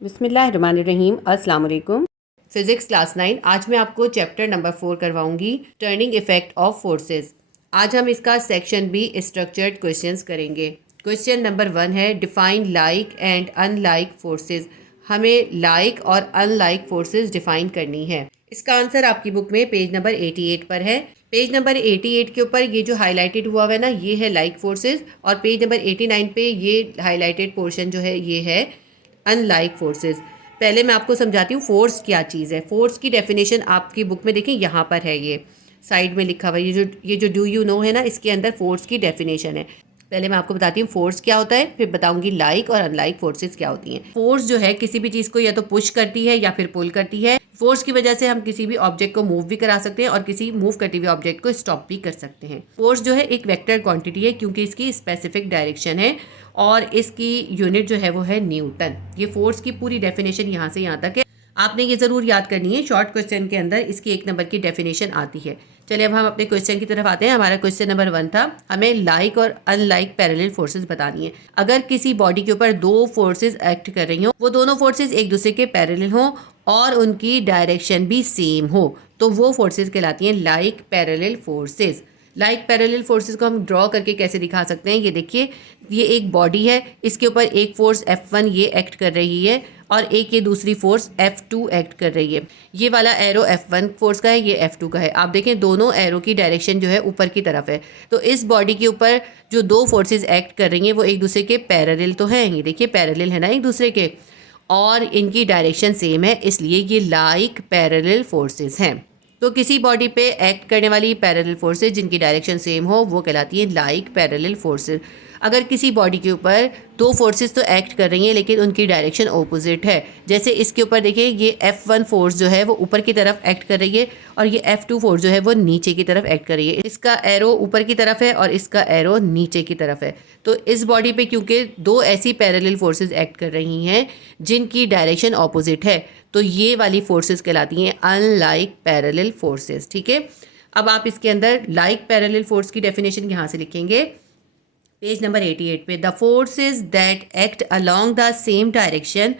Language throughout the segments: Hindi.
बिस्मिल्लाहिर्रहमानिर्रहीम। अस्सलाम वालेकुम। Physics class 9। आज मैं आपको चैप्टर नंबर 4 करवाऊंगी, टर्निंग इफेक्ट ऑफ फोर्सेस। आज हम इसका सेक्शन बी स्ट्रक्चर्ड क्वेश्चंस करेंगे। क्वेश्चन नंबर 1 है, define like and unlike forces. हमें लाइक और अनलाइक फोर्सेस डिफाइन करनी है। इसका आंसर आपकी बुक में पेज नंबर 88 पर है। पेज नंबर 88 के ऊपर ये जो हाईलाइटेड हुआ हुआ है ना, ये है लाइक फोर्सेस, और पेज नंबर 89 पे ये हाईलाइटेड पोर्शन जो है ये है अनलाइक फोर्सेस। पहले मैं आपको समझाती हूँ फोर्स क्या चीज़ है। फोर्स की डेफिनेशन आपकी बुक में देखें, यहाँ पर है, ये साइड में लिखा हुआ है। ये जो डू यू नो है ना, इसके अंदर फोर्स की डेफिनेशन है। पहले मैं आपको बताती हूँ फोर्स क्या होता है, फिर बताऊंगी लाइक और अनलाइक फोर्सेस क्या होती हैं। फोर्स जो है किसी भी चीज़ को या तो पुश करती है या फिर पुल करती है। फोर्स की वजह से हम किसी भी ऑब्जेक्ट को मूव भी करा सकते हैं और किसी मूव करते हुए ऑब्जेक्ट को स्टॉप भी कर सकते हैं। फोर्स जो है एक वेक्टर क्वांटिटी है क्योंकि इसकी स्पेसिफिक डायरेक्शन है और इसकी यूनिट जो है वो है न्यूटन। ये फोर्स की पूरी डेफिनेशन यहाँ से यहाँ तक है। आपने ये ज़रूर याद करनी है, शॉर्ट क्वेश्चन के अंदर इसकी 1 नंबर की डेफिनेशन आती है। चलिए अब हम अपने क्वेश्चन की तरफ आते हैं। हमारा क्वेश्चन नंबर 1 था, हमें लाइक और अनलाइक पैरेलल फोर्सेस बतानी है। अगर किसी बॉडी के ऊपर दो फोर्सेस एक्ट कर रही हो, वो दोनों फोर्सेस एक दूसरे के पैरेलल हो और उनकी डायरेक्शन भी सेम हो, तो वो फोर्सेस कहलाती हैं like parallel forces. Like parallel forces को हम ड्रॉ करके कैसे दिखा सकते हैं, ये देखिए, ये एक बॉडी है, इसके ऊपर एक फोर्स F1 ये एक्ट कर रही है और एक ये दूसरी फोर्स F2 एक्ट कर रही है। ये वाला एरो F1 फोर्स का है, ये F2 का है। आप देखें दोनों एरो की डायरेक्शन जो है ऊपर की तरफ है। तो इस बॉडी के ऊपर जो दो फोर्सेस एक्ट कर रही हैं वो एक दूसरे के पैरेलल तो हैं, ये देखिए पैरेलल है ना एक दूसरे के, और इनकी डायरेक्शन सेम है, इसलिए ये लाइक पैरेलल फोर्सेस हैं। तो किसी बॉडी पे एक्ट करने वाली पैरेलल फोर्सेस जिनकी डायरेक्शन सेम हो वो कहलाती है लाइक पैरेलल फोर्सेस। अगर किसी बॉडी के ऊपर दो फोर्सेस तो एक्ट कर रही हैं लेकिन उनकी डायरेक्शन ऑपोजिट है, जैसे इसके ऊपर देखिए ये F1 फोर्स जो है वो ऊपर की तरफ एक्ट कर रही है और ये F2 फोर्स जो है वो नीचे की तरफ एक्ट कर रही है। इसका एरो ऊपर की तरफ है और इसका एरो नीचे की तरफ है। तो इस बॉडी पे क्योंकि दो ऐसी पैरेलल फोर्सेस एक्ट कर रही हैं जिनकी डायरेक्शन ऑपोजिट है, तो ये वाली फोर्सेस कहलाती हैं अनलाइक पैरेलल फोर्सेस। ठीक है, अब आप इसके अंदर लाइक पैरेलल फोर्स की डेफिनेशन यहाँ से लिखेंगे पेज नंबर 88 पे। The forces that act along the same direction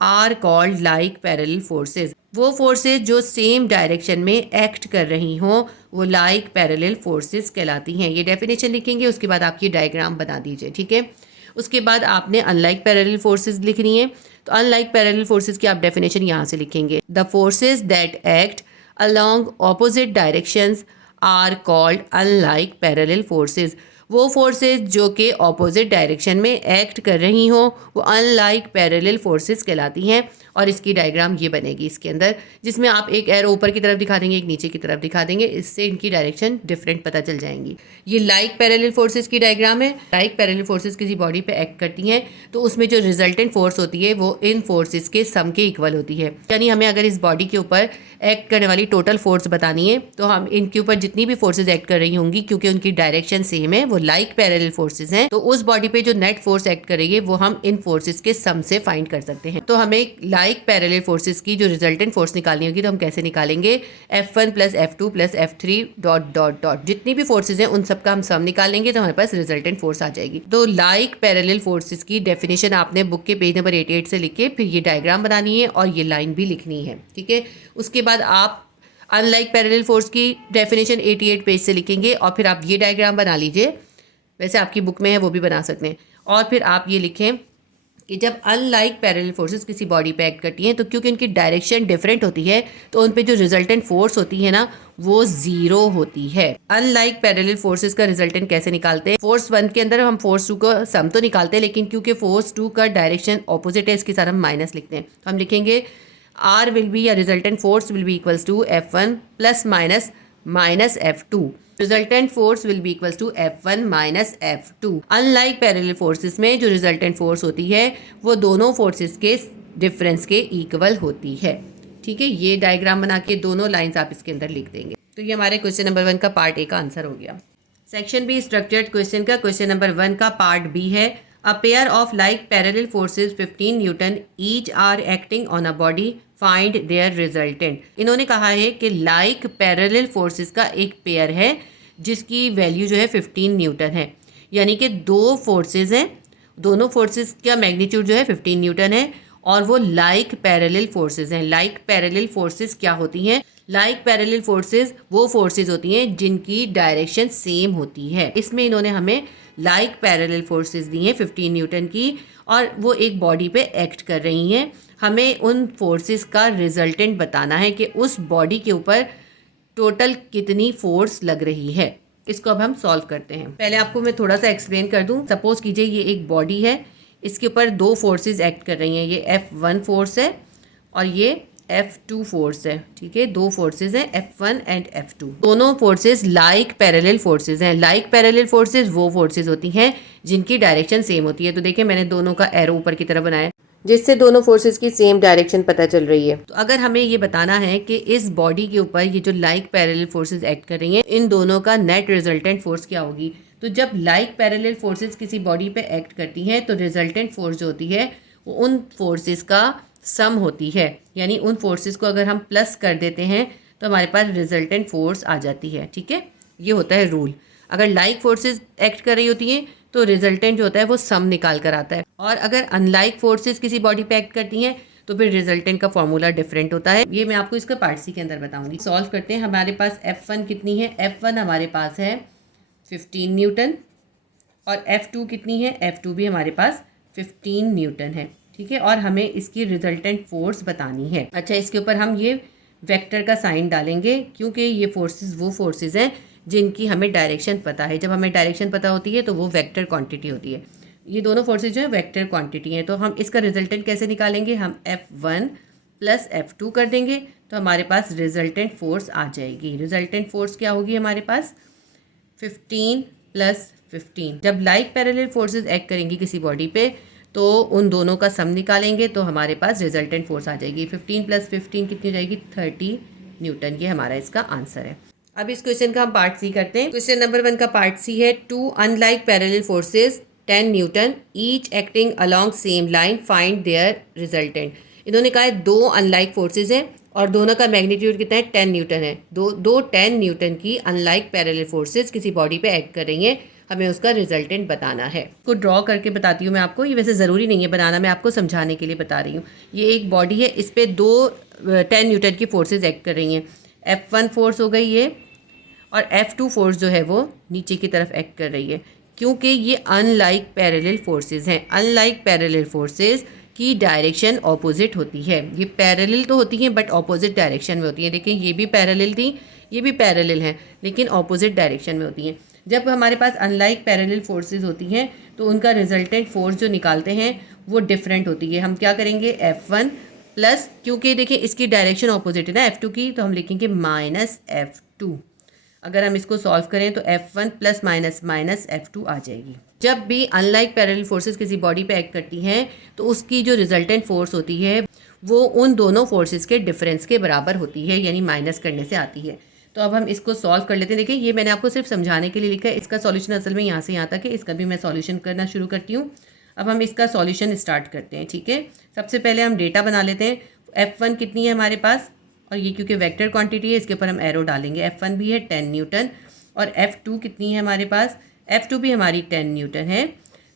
are called like parallel forces. वो फोर्सेस जो सेम डायरेक्शन में एक्ट कर रही हों वो लाइक पैरेलल फोर्सेस कहलाती हैं। ये डेफिनेशन लिखेंगे, उसके बाद आप ये डायग्राम बना दीजिए। ठीक है, उसके बाद आपने अनलाइक पैरेलल फोर्सेस लिखनी है। तो अनलाइक पैरेलल फोर्सेस की आप डेफिनेशन यहाँ से लिखेंगे, the forces that act along opposite directions are called unlike parallel forces. वो फोर्सेस जो कि ऑपोजिट डायरेक्शन में एक्ट कर रही हों वो अनलाइक पैरेलल फोर्सेस कहलाती हैं। और इसकी डायग्राम ये बनेगी इसके अंदर, जिसमें आप एक एरो ऊपर की तरफ दिखा देंगे, एक नीचे की तरफ दिखा देंगे, इससे इनकी डायरेक्शन डिफरेंट पता चल जाएंगी। ये लाइक पैरेलल फोर्सेस की डायग्राम है। लाइक पैरेलल फोर्सेस किसी बॉडी पे एक्ट करती हैं तो उसमें जो रिजल्टेंट फोर्स होती है वो इन फोर्सेस के सम के इक्वल होती है। यानी हमें अगर इस बॉडी के ऊपर एक्ट करने वाली टोटल फोर्स बतानी है तो हम इनके ऊपर जितनी भी फोर्सेस एक्ट कर रही होंगी, क्योंकि उनकी डायरेक्शन सेम है, वो लाइक पैरेलल फोर्सेस हैं, तो उस बॉडी पे जो नेट फोर्स एक्ट कर रही है वो हम इन फोर्सेस के सम से फाइंड कर सकते हैं। तो हमें लाइक पैरेलल फोर्सेस की जो रिजल्टेंट फोर्स निकालनी होगी तो हम कैसे निकालेंगे, F1 plus F2 plus F3 dot dot dot, जितनी भी फोर्सेस हैं उन सबका हम सम निकालेंगे तो हमारे पास रिजल्टेंट फोर्स आ जाएगी। तो लाइक पैरेलल फोर्सेस की डेफिनेशन आपने बुक के पेज नंबर 88 से लिख के फिर ये डायग्राम बनानी है और ये लाइन भी लिखनी है। ठीक है, उसके बाद आप अनलाइक पैरेलल फोर्स की डेफिनेशन 88 पेज से लिखेंगे और फिर आप ये डायग्राम बना लीजिए, वैसे आपकी बुक में है वो भी बना सकते हैं। और फिर आप ये लिखें कि जब अनलाइक पैरेलल फोर्सेस किसी बॉडी पे एक्ट करती हैं तो क्योंकि उनकी डायरेक्शन डिफरेंट होती है तो उन पे जो रिजल्टेंट फोर्स होती है ना वो 0 होती है। अनलाइक पैरेलल फोर्सेस का रिजल्टेंट कैसे निकालते हैं, फोर्स 1 के अंदर हम फोर्स 2 को सम तो निकालते हैं, लेकिन क्योंकि फोर्स 2 का डायरेक्शन ऑपोजिट है इसके साथ हम माइनस लिखते हैं। तो हम लिखेंगे R will be या resultant force will be equals to F1 plus minus minus F2। Resultant force will be equals to F1 minus F2। Unlike parallel forces में जो रिजल्टेंट फोर्स होती है वो दोनों फोर्सेस के डिफरेंस के इक्वल होती है। ठीक है, ये डायग्राम बना के दोनों लाइंस आप इसके अंदर लिख देंगे। तो ये हमारे क्वेश्चन नंबर 1 का पार्ट ए का आंसर हो गया। सेक्शन बी स्ट्रक्चर्ड क्वेश्चन का क्वेश्चन नंबर 1 का पार्ट बी है, A pair of like parallel forces 15 Newton each are acting on a body, find their resultant। इन्होंने कहा है कि like parallel forces का एक पेयर है जिसकी वैल्यू जो है 15 न्यूटन है। यानी कि दो फोर्सेस हैं, दोनों फोर्सेस का मैग्नीट्यूड जो है 15 न्यूटन है और वो लाइक पैरेलल फोर्सेस हैं। लाइक पैरेलल फोर्सेस क्या होती हैं? लाइक पैरेलल फोर्सेस वो फोर्सेस होती हैं जिनकी डायरेक्शन सेम होती है। इसमें इन्होंने हमें लाइक पैरेलल फोर्सेस दी हैं 15 न्यूटन की, और वो एक बॉडी पे एक्ट कर रही हैं। हमें उन फोर्सेस का रिजल्टेंट बताना है कि उस बॉडी के ऊपर टोटल कितनी फोर्स लग रही है। इसको अब हम सॉल्व करते हैं। पहले आपको मैं थोड़ा सा एक्सप्लेन कर दूं। सपोज कीजिए ये एक बॉडी है, इसके ऊपर दो फोर्सेस एक्ट कर रही हैं। ये F1 फोर्स है और ये F2 फोर्स है। ठीक है, दो फोर्सेस हैं F1 एंड F2। दोनों फोर्सेस लाइक पैरेलल फोर्सेस हैं। लाइक पैरेलल फोर्सेस वो फोर्सेस होती हैं जिनकी डायरेक्शन सेम होती है। तो देखिए मैंने दोनों का एरो ऊपर की तरफ बनाया जिससे दोनों फोर्सेस की सेम डायरेक्शन पता चल रही है। तो अगर हमें ये बताना है कि इस बॉडी के ऊपर ये जो लाइक पैरेलल फोर्सेस एक्ट कर रही हैं, इन दोनों का नेट रिजल्टेंट फोर्स क्या होगी। तो जब लाइक पैरेलल फोर्सेस किसी बॉडी पे एक्ट करती हैं तो रिजल्टेंट फोर्स जो होती है वो उन फोर्सेस का सम होती है। यानी उन फोर्सेस को अगर हम प्लस कर देते हैं तो हमारे पास रिजल्टेंट फोर्स आ जाती है। ठीक है, ये होता है रूल। अगर लाइक फोर्सेस एक्ट कर रही होती हैं तो रिजल्टेंट जो होता है वो सम निकाल कर आता है, और अगर अनलाइक फोर्सेस किसी बॉडी पे एक्ट करती हैं तो फिर रिजल्टेंट का फॉर्मूला डिफरेंट होता है। ये मैं आपको इसका पार्ट सी के अंदर बताऊंगी। सॉल्व करते हैं। हमारे पास F1 कितनी है? F1 हमारे पास है 15 न्यूटन, और F2 कितनी है? F2 भी हमारे पास 15 न्यूटन है। ठीक है, और हमें इसकी रिजल्टेंट फोर्स बतानी है। अच्छा, इसके ऊपर हम ये वेक्टर का साइन डालेंगे क्योंकि ये फोर्सेस वो फोर्सेस हैं जिनकी हमें डायरेक्शन पता है। जब हमें डायरेक्शन पता होती है तो वो वेक्टर क्वांटिटी होती है। ये दोनों फोर्सेस जो है वेक्टर क्वांटिटी हैं। तो हम इसका रिजल्टेंट कैसे निकालेंगे? हम F1 प्लस F2 कर देंगे तो हमारे पास रिजल्टेंट फोर्स आ जाएगी। रिजल्टेंट फोर्स क्या होगी हमारे पास? 15 प्लस 15। जब लाइक पैरेलल फोर्सेस एक्ट करेंगी किसी बॉडी पे तो उन दोनों का सम निकालेंगे तो हमारे पास रिजल्टेंट फोर्स आ जाएगी। 15 प्लस 15 कितनी हो जाएगी? 30 न्यूटन। ये हमारा इसका आंसर है। अब इस क्वेश्चन का हम पार्ट सी करते हैं। क्वेश्चन नंबर 1 का पार्ट सी है, two unlike parallel forces 10 newton each acting along same line, find their resultant. इन्होंने कहा है दो अनलाइक फोर्सेस हैं और दोनों का मैग्नीट्यूड कितना है? 10 न्यूटन है। दो 10 न्यूटन की अनलाइक पैरेलल फोर्सेस किसी बॉडी पे एक्ट कर रही हैं, हमें उसका रिजल्टेंट बताना है। को ड्रॉ करके बताती हूँ मैं आपको। ये वैसे ज़रूरी नहीं है बनाना, मैं आपको समझाने के लिए बता रही हूँ। ये एक बॉडी है, इस पर दो 10 न्यूटन की फोर्सेज एक्ट कर रही हैं। F1 फोर्स हो गई ये, और F2 फोर्स जो है वो नीचे की तरफ एक्ट कर रही है। क्योंकि ये अनलाइक पैरेलल फोर्सेस हैं। अनलाइक पैरेलल फोर्सेस की डायरेक्शन ऑपोजिट होती है। ये पैरेलल तो होती हैं बट ऑपोजिट डायरेक्शन में होती हैं। देखिए ये भी पैरेलल थी, ये भी पैरेलल हैं, लेकिन ऑपोजिट डायरेक्शन में होती हैं। जब हमारे पास अनलाइक पैरेलल फोर्सेस होती हैं तो उनका रिजल्टेंट फोर्स जो निकालते हैं वो डिफरेंट होती है। हम क्या करेंगे? F1 प्लस, क्योंकि देखिए इसकी डायरेक्शन ऑपोजिट है ना F2 की, तो हम लिखेंगे माइनस F2। अगर हम इसको सॉल्व करें तो F1 plus minus minus F2 आ जाएगी। जब भी अनलाइक पैरेलल फोर्सेस किसी बॉडी पे एक्ट करती हैं तो उसकी जो रिजल्टेंट फोर्स होती है वो उन दोनों फोर्सेस के डिफरेंस के बराबर होती है, यानी माइनस करने से आती है। तो अब हम इसको सॉल्व कर लेते हैं। देखिए ये मैंने आपको सिर्फ समझाने के लिए लिखा है, इसका सॉल्यूशन असल में यहाँ से यहाँ तक है। इसका भी मैं सॉल्यूशन करना शुरू करती हूँ। अब हम इसका सॉल्यूशन स्टार्ट करते हैं। ठीक है, सबसे पहले हम डेटा बना लेते हैं। F1 कितनी है हमारे पास, और ये क्योंकि वेक्टर क्वांटिटी है इसके ऊपर हम एरो डालेंगे। F1 भी है 10 न्यूटन, और F2 कितनी है हमारे पास? F2 भी हमारी 10 न्यूटन है।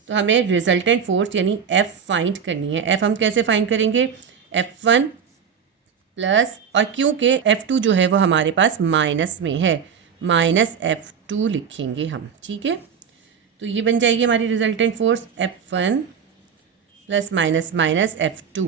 तो हमें रिजल्टेंट फोर्स यानी F फाइंड करनी है। F हम कैसे फाइंड करेंगे? F1 प्लस, और क्योंकि F2 जो है वो हमारे पास माइनस में है, माइनस F2 लिखेंगे हम। ठीक है, तो ये बन जाएगी हमारी resultant force F1 plus minus minus F2।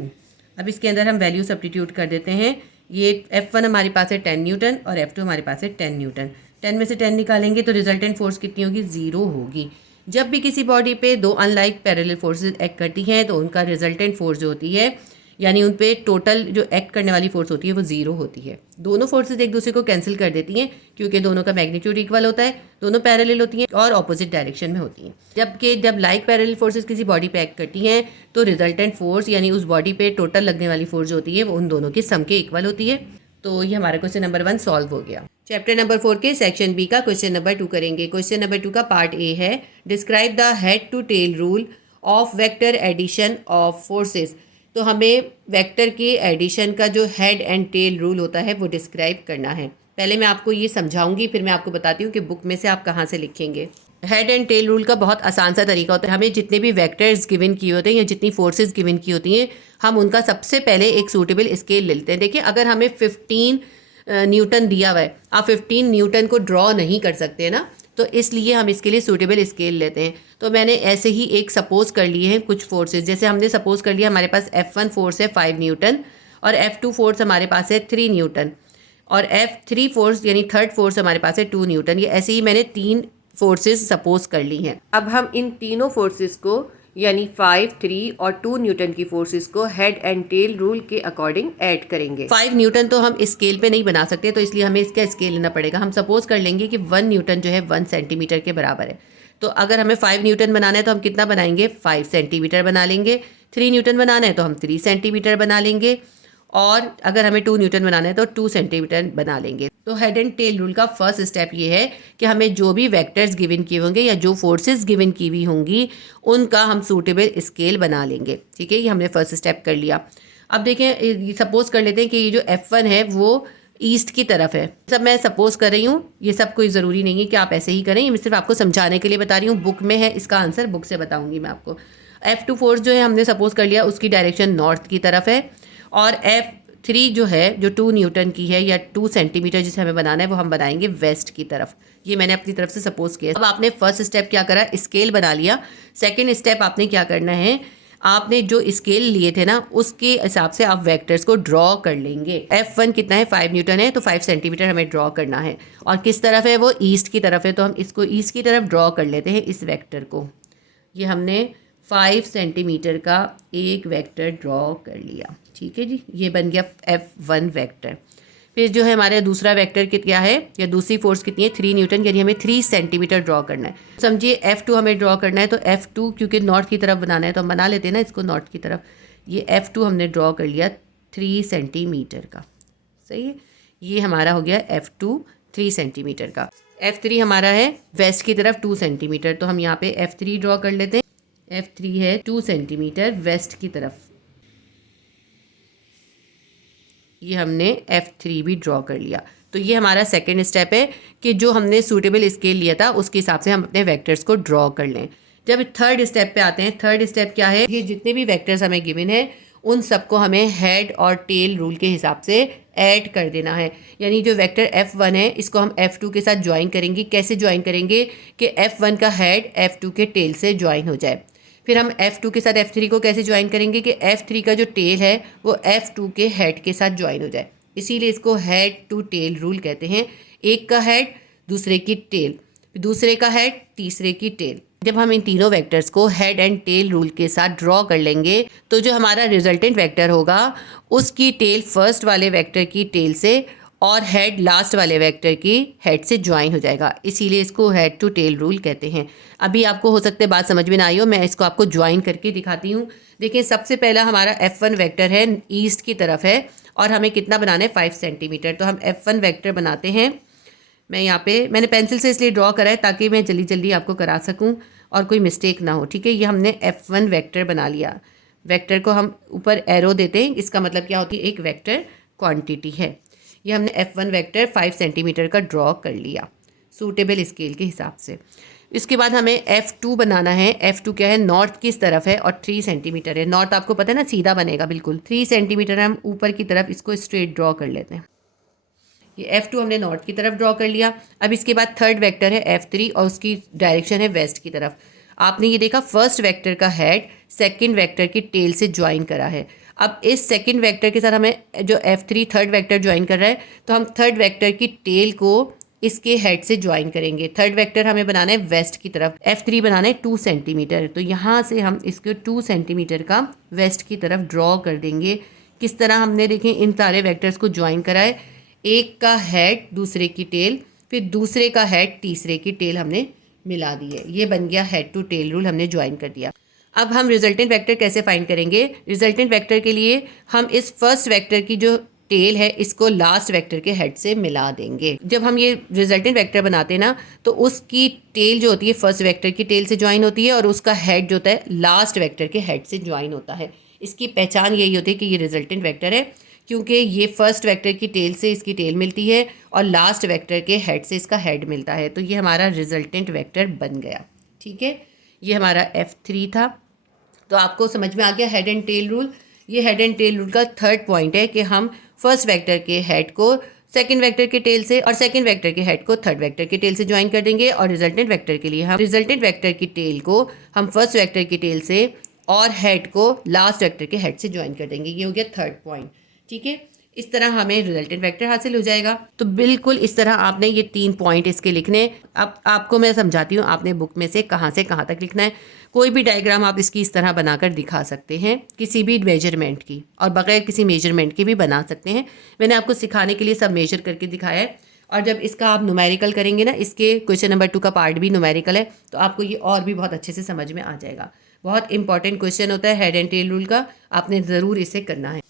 अब इसके अंदर हम वैल्यू सब्स्टिट्यूट कर देते हैं। ये F1 हमारे पास है 10 न्यूटन और F2 हमारे पास है 10 न्यूटन। 10 में से 10 निकालेंगे तो रिजल्टेंट फोर्स कितनी होगी? 0 होगी। जब भी किसी बॉडी पे दो अनलाइक पैरेलल फोर्सेस एक्ट करती हैं तो उनका रिजल्टेंट फोर्स जो होती है, यानी उन पे टोटल जो एक्ट करने वाली फोर्स होती है वो 0 होती है। दोनों फोर्सेस एक दूसरे को कैंसिल कर देती हैं क्योंकि दोनों का मैग्नीट्यूड इक्वल होता है, दोनों पैरेलल होती हैं और ऑपोजिट डायरेक्शन में होती हैं। जब लाइक पैरेलल फोर्सेस किसी बॉडी पे एक्ट करती हैं तो रिजल्टेंट फोर्स यानी उस बॉडी पे टोटल लगने वाली फोर्स जो होती है वो उन दोनों की सम के इक्वल होती है। तो ये हमारा क्वेश्चन नंबर 1 सॉल्व हो गया। चैप्टर नंबर 4 के सेक्शन बी का क्वेश्चन नंबर 2 करेंगे। क्वेश्चन नंबर 2 का पार्ट ए है, describe the head to tail rule of vector addition of forces. तो हमें वेक्टर के एडिशन का जो हेड एंड टेल रूल होता है वो डिस्क्राइब करना है। पहले मैं आपको ये समझाऊंगी, फिर मैं आपको बताती हूँ कि बुक में से आप कहाँ से लिखेंगे। हेड एंड टेल रूल का बहुत आसान सा तरीका होता है। हमें जितने भी वेक्टर्स गिवन किए होते हैं या जितनी फोर्सेस गिवन की होती हैं, हम उनका सबसे पहले एक सूटेबल स्केल लेते हैं। देखिए अगर हमें 15 न्यूटन दिया हुआ है, आप 15 न्यूटन को ड्रॉ नहीं कर सकते ना, तो इसलिए हम इसके लिए सूटेबल स्केल लेते हैं। तो मैंने ऐसे ही एक सपोज कर लिए हैं कुछ फोर्सेस। जैसे हमने सपोज कर लिया हमारे पास F1 फोर्स है 5 न्यूटन और F2 फोर्स हमारे पास है 3 न्यूटन और F3 फोर्स यानी थर्ड फोर्स हमारे पास है 2 न्यूटन। ये ऐसे ही मैंने 3 फोर्सेस सपोज कर ली हैं। अब हम इन तीनों फोर्सेस को यानी 5, 3 और 2 न्यूटन की फोर्सेस को हेड एंड टेल रूल के अकॉर्डिंग ऐड करेंगे। 5 न्यूटन तो हम स्केल पे नहीं बना सकते, तो इसलिए हमें इसका स्केल लेना पड़ेगा। हम सपोज कर लेंगे कि 1 न्यूटन जो है 1 सेंटीमीटर के बराबर है। तो अगर हमें 5 न्यूटन बनाना है तो हम कितना बनाएंगे, 5 सेंटीमीटर बना लेंगे। 3 न्यूटन बनाना है तो हम 3 सेंटीमीटर बना लेंगे और अगर हमें 2 न्यूटन बनाना है तो 2 सेंटीमीटर बना लेंगे। तो हेड एंड टेल रूल का फर्स्ट स्टेप ये है कि हमें जो भी वेक्टर्स गिवन किए होंगे या जो फोर्सेस गिवन की हुई होंगी उनका हम सूटेबल स्केल बना लेंगे। ठीक है, ये हमने फर्स्ट स्टेप कर लिया। अब देखें, सपोज कर लेते हैं कि ये जो F1 है वो ईस्ट की तरफ है। सब मैं सपोज कर रही हूँ, ये सब कोई ज़रूरी नहीं है कि आप ऐसे ही करें, ये मैं सिर्फ आपको समझाने के लिए बता रही हूँ। बुक में है, इसका आंसर बुक से बताऊँगी मैं आपको। F2 फोर्स जो है हमने सपोज कर लिया उसकी डायरेक्शन नॉर्थ की तरफ है और F3 जो है जो 2 न्यूटन की है या 2 सेंटीमीटर जिसे हमें बनाना है वो हम बनाएंगे वेस्ट की तरफ। ये मैंने अपनी तरफ से सपोज किया। अब आपने फर्स्ट स्टेप क्या करा, स्केल बना लिया। सेकंड स्टेप आपने क्या करना है, आपने जो स्केल लिए थे ना उसके हिसाब से आप वेक्टर्स को ड्रॉ कर लेंगे। F1 कितना है, 5 न्यूटन है, तो 5 सेंटीमीटर हमें ड्रॉ करना है और किस तरफ है, वो ईस्ट की तरफ है। तो हम इसको ईस्ट की तरफ ड्रॉ कर लेते हैं इस वेक्टर को। ये हमने 5 सेंटीमीटर का एक वेक्टर ड्रॉ कर लिया। ठीक है जी, ये बन गया F1 वेक्टर। फिर जो है हमारे दूसरा वेक्टर क्या है या दूसरी फोर्स कितनी है, 3 न्यूटन, यानी हमें 3 सेंटीमीटर ड्रॉ करना है। समझिए F2 हमें ड्रॉ करना है, तो F2 क्योंकि नॉर्थ की तरफ बनाना है तो हम बना लेते हैं ना इसको नॉर्थ की तरफ। ये F2 हमने ड्रॉ कर लिया 3 सेंटीमीटर का। सही है, ये हमारा हो गया F2 3 सेंटीमीटर का। F3 हमारा है वेस्ट की तरफ 2 सेंटीमीटर, तो हम यहाँ पे F3 ड्रॉ कर लेते हैं। F3 है 2 सेंटीमीटर वेस्ट की तरफ। ये हमने F3 भी ड्रॉ कर लिया। तो ये हमारा सेकंड स्टेप है कि जो हमने सूटेबल स्केल लिया था उसके हिसाब से हम अपने वेक्टर्स को ड्रॉ कर लें। जब थर्ड स्टेप पे आते हैं, थर्ड स्टेप क्या है, ये जितने भी वेक्टर्स हमें गिवन है उन सबको हमें हेड और टेल रूल के हिसाब से ऐड कर देना है। यानी जो वेक्टर F1 है इसको हम F2 के साथ ज्वाइन करेंगे। कैसे ज्वाइन करेंगे कि F1 का हेड F2 के टेल से ज्वाइन हो जाए। फिर हम F2 के साथ F3 को कैसे ज्वाइन करेंगे कि F3 का जो टेल है वो F2 के हेड के साथ ज्वाइन हो जाए। इसीलिए इसको हेड टू टेल रूल कहते हैं। एक का हेड दूसरे की टेल, दूसरे का हेड तीसरे की टेल। जब हम इन तीनों वेक्टर्स को हेड एंड टेल रूल के साथ ड्रॉ कर लेंगे तो जो हमारा रिजल्टेंट वेक्टर होगा उसकी टेल फर्स्ट वाले वेक्टर की टेल से और हेड लास्ट वाले वेक्टर की हेड से ज्वाइन हो जाएगा। इसीलिए इसको हेड टू टेल रूल कहते हैं। अभी आपको हो सकता है बात समझ में ना आई हो, मैं इसको आपको ज्वाइन करके दिखाती हूँ। देखिए सबसे पहला हमारा F1 वेक्टर है ईस्ट की तरफ है और हमें कितना बनाना है, 5 सेंटीमीटर। तो हम F1 वेक्टर बनाते हैं। मैं यहाँ पे मैंने पेंसिल से इसलिए ड्रॉ करा है ताकि मैं जल्दी जल्दी आपको करा सकूँ और कोई मिस्टेक ना हो। ठीक है, ये हमने F1 वेक्टर बना लिया। वेक्टर को हम ऊपर एरो देते हैं, इसका मतलब क्या होती है, एक वेक्टर क्वांटिटी है। ये हमने F1 वेक्टर 5 सेंटीमीटर का ड्रॉ कर लिया सूटेबल स्केल के हिसाब से। इसके बाद हमें F2 बनाना है। F2 क्या है, नॉर्थ की तरफ है और 3 सेंटीमीटर है। नॉर्थ आपको पता है ना, सीधा बनेगा बिल्कुल। 3 सेंटीमीटर हम ऊपर की तरफ इसको स्ट्रेट ड्रॉ कर लेते हैं। ये F2 हमने नॉर्थ की तरफ ड्रॉ कर लिया। अब इसके बाद थर्ड वेक्टर है F3 और उसकी डायरेक्शन है वेस्ट की तरफ। आपने ये देखा फर्स्ट वेक्टर का हेड सेकंड वेक्टर की टेल से ज्वाइन करा है। अब इस सेकंड वेक्टर के साथ हमें जो F3 थर्ड वेक्टर ज्वाइन कर रहा है तो हम थर्ड वेक्टर की टेल को इसके हेड से ज्वाइन करेंगे। थर्ड वेक्टर हमें बनाना है वेस्ट की तरफ। F3 बनाना है 2 सेंटीमीटर, तो यहाँ से हम इसको 2 सेंटीमीटर का वेस्ट की तरफ ड्रॉ कर देंगे। किस तरह हमने देखें इन सारे वेक्टर्स को ज्वाइन करा है, एक का हेड दूसरे की टेल, फिर दूसरे का हेड तीसरे की टेल हमने मिला दी है। ये बन गया हेड टू टेल रूल, हमने ज्वाइन कर दिया। अब हम रिजल्टेंट वेक्टर कैसे फाइंड करेंगे। रिजल्टेंट वेक्टर के लिए हम इस फर्स्ट वेक्टर की जो टेल है इसको लास्ट वेक्टर के हेड से मिला देंगे। जब हम ये रिजल्टेंट वेक्टर बनाते हैं ना तो उसकी टेल जो होती है फर्स्ट वेक्टर की टेल से ज्वाइन होती है और उसका हेड जो होता है लास्ट वेक्टर के हेड से ज्वाइन होता है। इसकी पहचान यही होती है कि ये रिजल्टेंट वेक्टर है, क्योंकि ये फर्स्ट वेक्टर की टेल से इसकी टेल मिलती है और लास्ट वेक्टर के हेड से इसका हेड मिलता है। तो ये हमारा रिजल्टेंट वेक्टर बन गया। ठीक है, ये हमारा F3 था। तो आपको समझ में आ गया हेड एंड टेल रूल। ये हेड एंड टेल रूल का थर्ड पॉइंट है कि हम फर्स्ट वेक्टर के हेड को सेकंड वेक्टर के टेल से और सेकंड वेक्टर के हेड को थर्ड वेक्टर के टेल से ज्वाइन कर देंगे, और रिजल्टेंट वेक्टर के लिए हम रिजल्टेंट वेक्टर की टेल को हम फर्स्ट वेक्टर की टेल से और हेड को लास्ट वेक्टर के हेड से ज्वाइन कर देंगे। ये हो गया थर्ड पॉइंट। ठीक है, इस तरह हमें रिजल्टेंट वेक्टर हासिल हो जाएगा। तो बिल्कुल इस तरह आपने ये 3 पॉइंट इसके लिखने। अब आपको मैं समझाती हूँ आपने बुक में से कहाँ तक लिखना है। कोई भी डायग्राम आप इसकी इस तरह बनाकर दिखा सकते हैं, किसी भी मेजरमेंट की, और बगैर किसी मेजरमेंट के भी बना सकते हैं। मैंने आपको सिखाने के लिए सब मेजर करके दिखाया है। और जब इसका आप न्यूमेरिकल करेंगे ना, इसके क्वेश्चन नंबर 2 का पार्ट भी न्यूमेरिकल है, तो आपको ये और भी बहुत अच्छे से समझ में आ जाएगा। बहुत इंपॉर्टेंट क्वेश्चन होता है हेड एंड टेल रूल का, आपने ज़रूर इसे करना है।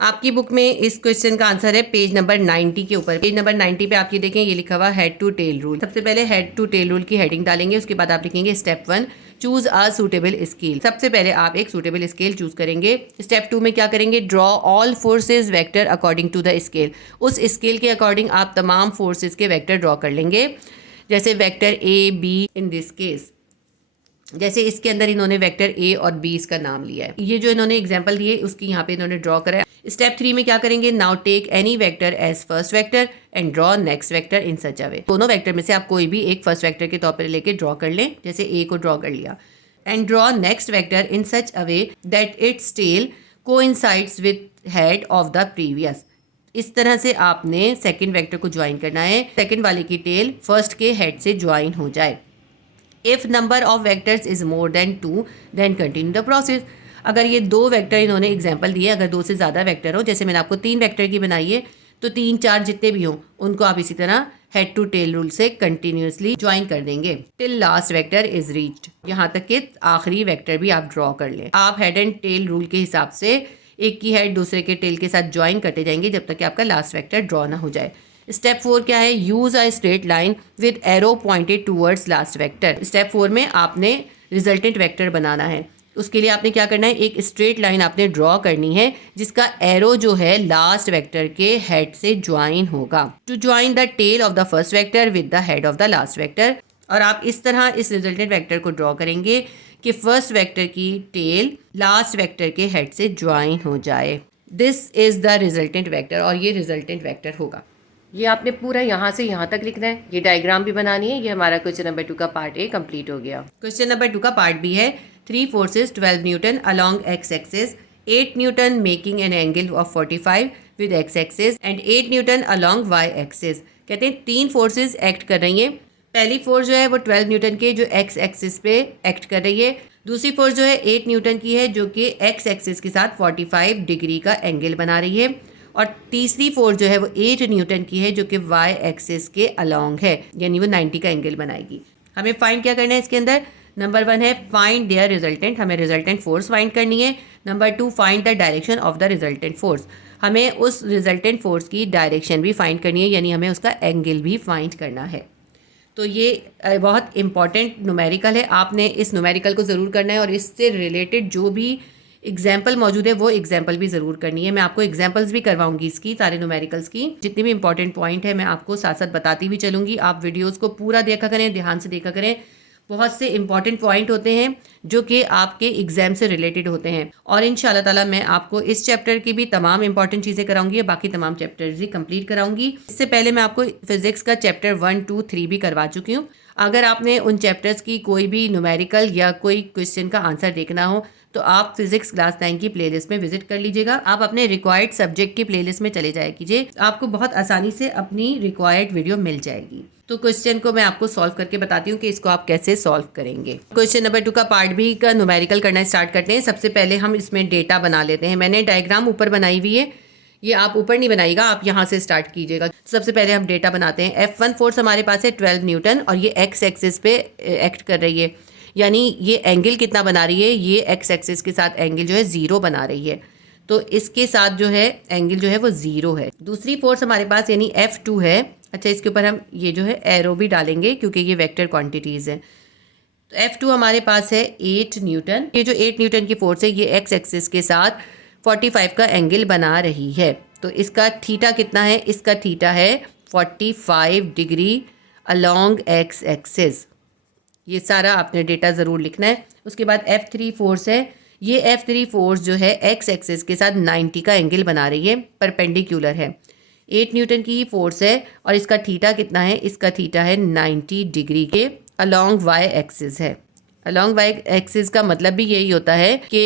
आपकी बुक में इस क्वेश्चन का आंसर है पेज नंबर 90 के ऊपर। पेज नंबर 90 पे आप ये देखें, ये लिखा हुआ हेड टू टेल रूल। सबसे पहले हेड टू टेल रूल की हेडिंग डालेंगे, उसके बाद आप लिखेंगे step 1 choose a suitable scale. सबसे पहले आप एक सूटेबल स्केल चूज करेंगे। स्टेप 2 में क्या करेंगे, draw all forces vector according to the scale. उस स्केल के अकॉर्डिंग आप तमाम फोर्सेज के वेक्टर ड्रॉ कर लेंगे, जैसे vector A B in this case. जैसे इसके अंदर इन्होंने वेक्टर ए और बी इसका नाम लिया है, ये जो इन्होंने एग्जांपल दिए उसकी यहाँ पे इन्होंने ड्रॉ करा है। स्टेप 3 में क्या करेंगे, now take any vector as first vector and draw next vector in such a way. दोनों वेक्टर में से आप कोई भी एक फर्स्ट वेक्टर के तौर पर लेके ड्रॉ कर लें, जैसे ए को ड्रॉ कर लिया। And draw next vector in such a way that its tail coincides with head of the previous. इस तरह से आपने सेकंड वेक्टर को ज्वाइन करना है, सेकंड वाले की टेल फर्स्ट के हेड से ज्वाइन हो जाए। If number of vectors is more than 2 then continue the process. अगर ये 2 वेक्टर इन्होंने एग्जांपल दिए, अगर 2 से ज़्यादा वेक्टर हो, जैसे मैंने आपको 3 वेक्टर की बनाई है, तो 3 4 जितने भी हों उनको आप इसी तरह हेड टू टेल रूल से कंटिन्यूसली ज्वाइन कर देंगे till last vector is reached, यहाँ तक कि आखिरी वेक्टर भी आप ड्रॉ कर लें। आप हेड एंड टेल रूल के हिसाब से एक की हेड दूसरे के टेल के साथ ज्वाइन करते जाएंगे जब तक कि आपका लास्ट वेक्टर ड्रॉ ना हो जाए। स्टेप 4 क्या है, use a straight line with arrow pointed towards last vector. Step 4 में आपने रिजल्टेंट वेक्टर बनाना है। उसके लिए आपने क्या करना है, एक स्ट्रेट लाइन आपने ड्रॉ करनी है जिसका एरो जो है लास्ट वेक्टर के हेड से ज्वाइन होगा। To join the tail of the first vector with the head of the last vector. और आप इस तरह इस रिजल्टेंट वेक्टर को ड्रॉ करेंगे कि फर्स्ट वेक्टर की टेल लास्ट वेक्टर के हेड से ज्वाइन हो जाए। This is the resultant vector, और ये रिजल्टेंट वेक्टर होगा। ये आपने पूरा यहाँ से यहाँ तक लिखना है, ये डायग्राम भी बनानी है। ये हमारा क्वेश्चन नंबर 2 का पार्ट ए कंप्लीट हो गया। क्वेश्चन नंबर 2 का पार्ट बी है 3 forces 12 newton along X axis, 8 newton making an angle of 45 with X axis and 8 newton along Y axis. कहते हैं 3 फोर्सेस एक्ट कर रही हैं। पहली फोर्स जो है वो 12 न्यूटन के जो एक्स एक्सिस पे एक्ट कर रही है। दूसरी फोर्स जो है 8 न्यूटन की है जो कि एक्स एक्सिस के साथ 45 डिग्री का एंगल बना रही है। और तीसरी फोर्स जो है वो 8 न्यूटन की है जो कि वाई एक्सिस के अलोंग है, यानी वो 90 का एंगल बनाएगी। हमें फाइंड क्या करना है इसके अंदर, नंबर 1 है फाइंड देयर रिजल्टेंट, हमें रिजल्टेंट फोर्स फाइंड करनी है। Number 2 find the direction of the resultant force, हमें उस रिजल्टेंट फोर्स की डायरेक्शन भी फाइंड करनी है, यानी हमें उसका एंगल भी फाइंड करना है। तो ये बहुत इंपॉर्टेंट न्यूमेरिकल है, आपने इस न्यूमेरिकल को ज़रूर करना है और इससे रिलेटेड जो भी एग्जाम्पल मौजूद है वो एग्जाम्पल भी ज़रूर करनी है। मैं आपको एग्जाम्पल्स भी करवाऊंगी इसकी, सारे न्यूमेरिकल्स की, जितने भी इंपॉर्टेंट पॉइंट है मैं आपको साथ साथ बताती भी चलूँगी। आप वीडियोज़ को पूरा देखा करें, ध्यान से देखा करें। बहुत से इंपॉर्टेंट पॉइंट होते हैं जो कि आपके एग्जाम से रिलेटेड होते हैं, और इंशाल्लाह ताला मैं आपको इस चैप्टर की भी तमाम इंपॉर्टेंट चीज़ें कराऊंगी, बाकी तमाम चैप्टर्स भी कंप्लीट कराऊंगी। इससे पहले मैं आपको फिजिक्स का चैप्टर 1, 2, 3 भी करवा चुकी हूँ। अगर आपने उन चैप्टर्स की कोई भी न्यूमेरिकल या कोई क्वेश्चन का आंसर देखना हो तो आप फिजिक्स क्लास 9 की प्लेलिस्ट में विजिट कर लीजिएगा। आप अपने रिक्वायर्ड सब्जेक्ट की प्लेलिस्ट में चले जाया कीजिए, आपको बहुत आसानी से अपनी रिक्वायर्ड वीडियो मिल जाएगी। तो क्वेश्चन को मैं आपको सॉल्व करके बताती हूँ कि इसको आप कैसे सॉल्व करेंगे। क्वेश्चन नंबर 2 का पार्ट बी का न्यूमेरिकल करना स्टार्ट करते हैं। सबसे पहले हम इसमें डेटा बना लेते हैं। मैंने डायग्राम ऊपर बनाई हुई है, ये आप ऊपर नहीं बनाइएगा, आप यहाँ से स्टार्ट कीजिएगा। सबसे पहले हम डेटा बनाते हैं। F1 फोर्स हमारे पास है 12 न्यूटन और ये एक्स एक्सिस पे एक्ट कर रही है, यानी ये एंगल कितना बना रही है, ये एक्स एक्सिस के साथ एंगल जो है 0 बना रही है, तो इसके साथ जो है एंगल जो है वो 0 है। दूसरी फोर्स हमारे पास यानी F2 है। अच्छा, इसके ऊपर हम ये जो है एरो भी डालेंगे क्योंकि ये वेक्टर क्वांटिटीज़ हैं। तो F2 हमारे पास है 8 न्यूटन। ये जो 8 न्यूटन की फोर्स है ये एक्स एक्सिस के साथ 45 का एंगल बना रही है। तो इसका थीटा कितना है, इसका थीटा है 45 डिग्री अलोंग एक्स एक्सिस। ये सारा आपने डेटा ज़रूर लिखना है। उसके बाद F3 फोर्स है, ये F3 फोर्स जो है एक्स एक्सिस के साथ 90 का एंगल बना रही है, परपेंडिकुलर है। 8 न्यूटन की ही फोर्स है और इसका थीटा कितना है, इसका थीटा है 90 डिग्री के अलोंग वाई एक्सिस है। अलोंग वाई एक्सिस का मतलब भी यही होता है कि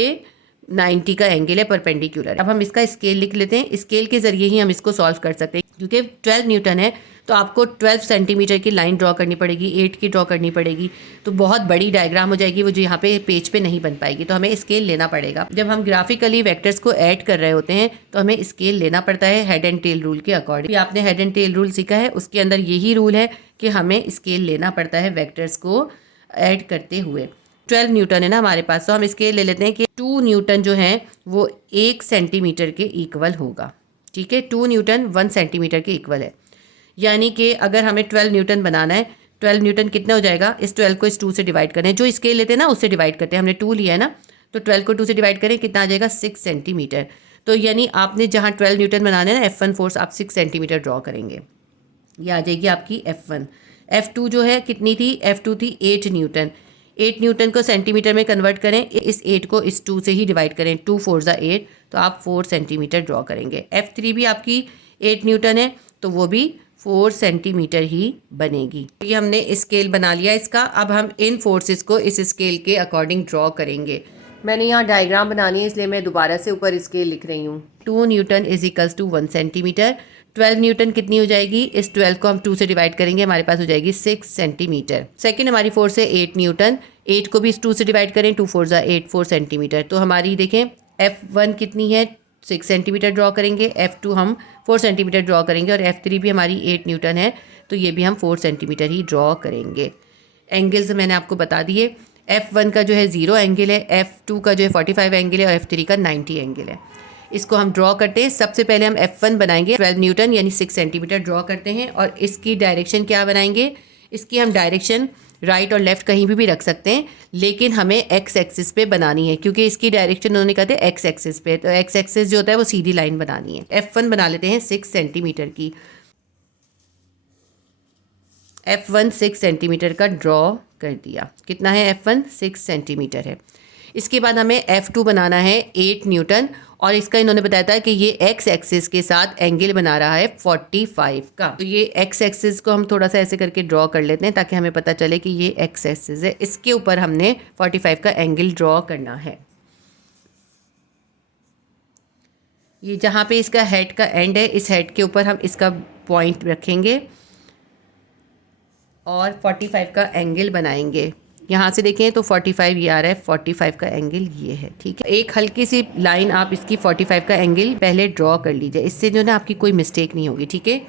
90 का एंगल है, परपेंडिकुलर। अब हम इसका स्केल लिख लेते हैं, स्केल के जरिए ही हम इसको सॉल्व कर सकते हैं। क्योंकि 12 न्यूटन है तो आपको 12 सेंटीमीटर की लाइन ड्रॉ करनी पड़ेगी, 8 की ड्रॉ करनी पड़ेगी, तो बहुत बड़ी डायग्राम हो जाएगी, वो जो यहाँ पे पेज पे नहीं बन पाएगी, तो हमें स्केल लेना पड़ेगा। जब हम ग्राफिकली वेक्टर्स को ऐड कर रहे होते हैं तो हमें स्केल लेना पड़ता है हेड एंड टेल रूल के अकॉर्डिंग। आपने हेड एंड टेल रूल सीखा है, उसके अंदर यही रूल है कि हमें स्केल लेना पड़ता है वेक्टर्स को ऐड करते हुए। 12 न्यूटन है ना हमारे पास, तो हम स्केल ले लेते हैं कि 2 न्यूटन जो है वो 1 सेंटीमीटर के इक्वल होगा। ठीक है, 2 न्यूटन 1 सेंटीमीटर के इक्वल है। यानी कि अगर हमें 12 न्यूटन बनाना है, 12 न्यूटन कितना हो जाएगा, इस 12 को इस 2 से डिवाइड करें, जो स्केल लेते हैं ना उससे डिवाइड करते हैं, हमने 2 लिया है ना, तो 12 को 2 से डिवाइड करें, कितना आ जाएगा 6 सेंटीमीटर। तो यानी आपने जहाँ 12 न्यूटन बनाना है ना, F1 फोर्स आप 6 सेंटीमीटर ड्रॉ करेंगे, ये आ जाएगी आपकी F1। F2 जो है कितनी थी, F2 थी 8 न्यूटन। 8 न्यूटन को सेंटीमीटर में कन्वर्ट करें, इस 8 को इस 2 से ही डिवाइड करें, 2 4 ज़ा 8, तो आप 4 सेंटीमीटर ड्रॉ करेंगे। F3 भी आपकी 8 न्यूटन है तो वो भी 4 सेंटीमीटर ही बनेगी। ये हमने स्केल बना लिया इसका। अब हम इन फोर्सेस को इस स्केल के अकॉर्डिंग ड्रॉ करेंगे। मैंने यहाँ डायग्राम बनानी है इसलिए मैं दोबारा से ऊपर स्केल लिख रही हूँ। 2 newton is equals to 1 centimetre. 12 newton कितनी हो जाएगी, इस 12 को हम 2 से डिवाइड करेंगे, हमारे पास हो जाएगी 6 सेंटीमीटर। सेकंड हमारी फोर्स है 8 न्यूटन, 8 को भी इस 2 से डिवाइड करें, 2 4 ज़ा 8, 4 सेंटीमीटर। तो हमारी देखें F1 कितनी है, 6 सेंटीमीटर ड्रॉ करेंगे, F2 हम 4 सेंटीमीटर ड्रॉ करेंगे और F3 भी हमारी 8 न्यूटन है तो ये भी हम 4 सेंटीमीटर ही ड्रॉ करेंगे। एंगल्स मैंने आपको बता दिए, F1 का जो है 0 एंगल है, F2 का जो है 45 एंगल है और F3 का 90 एंगल है। इसको हम ड्रॉ करते हैं। सबसे पहले हम F1 बनाएंगे, 12 न्यूटन यानी 6 सेंटीमीटर ड्रॉ करते हैं और इसकी डायरेक्शन क्या बनाएंगे, इसकी हम डायरेक्शन राइट और लेफ्ट कहीं भी रख सकते हैं, लेकिन हमें एक्स एक्सिस पे बनानी है क्योंकि इसकी डायरेक्शन उन्होंने कहते हैं एक्स एक्सिस पे, तो एक्स एक्सिस जो होता है वो सीधी लाइन बनानी है। F1 बना लेते हैं 6 सेंटीमीटर की। F1 6 सेंटीमीटर का ड्रॉ कर दिया। कितना है F1, 6 सेंटीमीटर है। इसके बाद हमें F2 बनाना है 8 न्यूटन और इसका इन्होंने बताया था कि ये एक्स एक्सिस के साथ एंगल बना रहा है 45 का। तो ये एक्स एक्सिस को हम थोड़ा सा ऐसे करके ड्रॉ कर लेते हैं ताकि हमें पता चले कि ये एक्स एक्सिस है, इसके ऊपर हमने 45 का एंगल ड्रॉ करना है। ये जहाँ पे इसका हेड का एंड है, इस हेड के ऊपर हम इसका पॉइंट रखेंगे और 45 का एंगल बनाएंगे। यहाँ से देखें तो 45 ये आ रहा है, 45 का एंगल ये है। ठीक है, एक हल्की सी लाइन आप इसकी 45 का एंगल पहले ड्रॉ कर लीजिए, इससे जो ना आपकी कोई मिस्टेक नहीं होगी। ठीक है,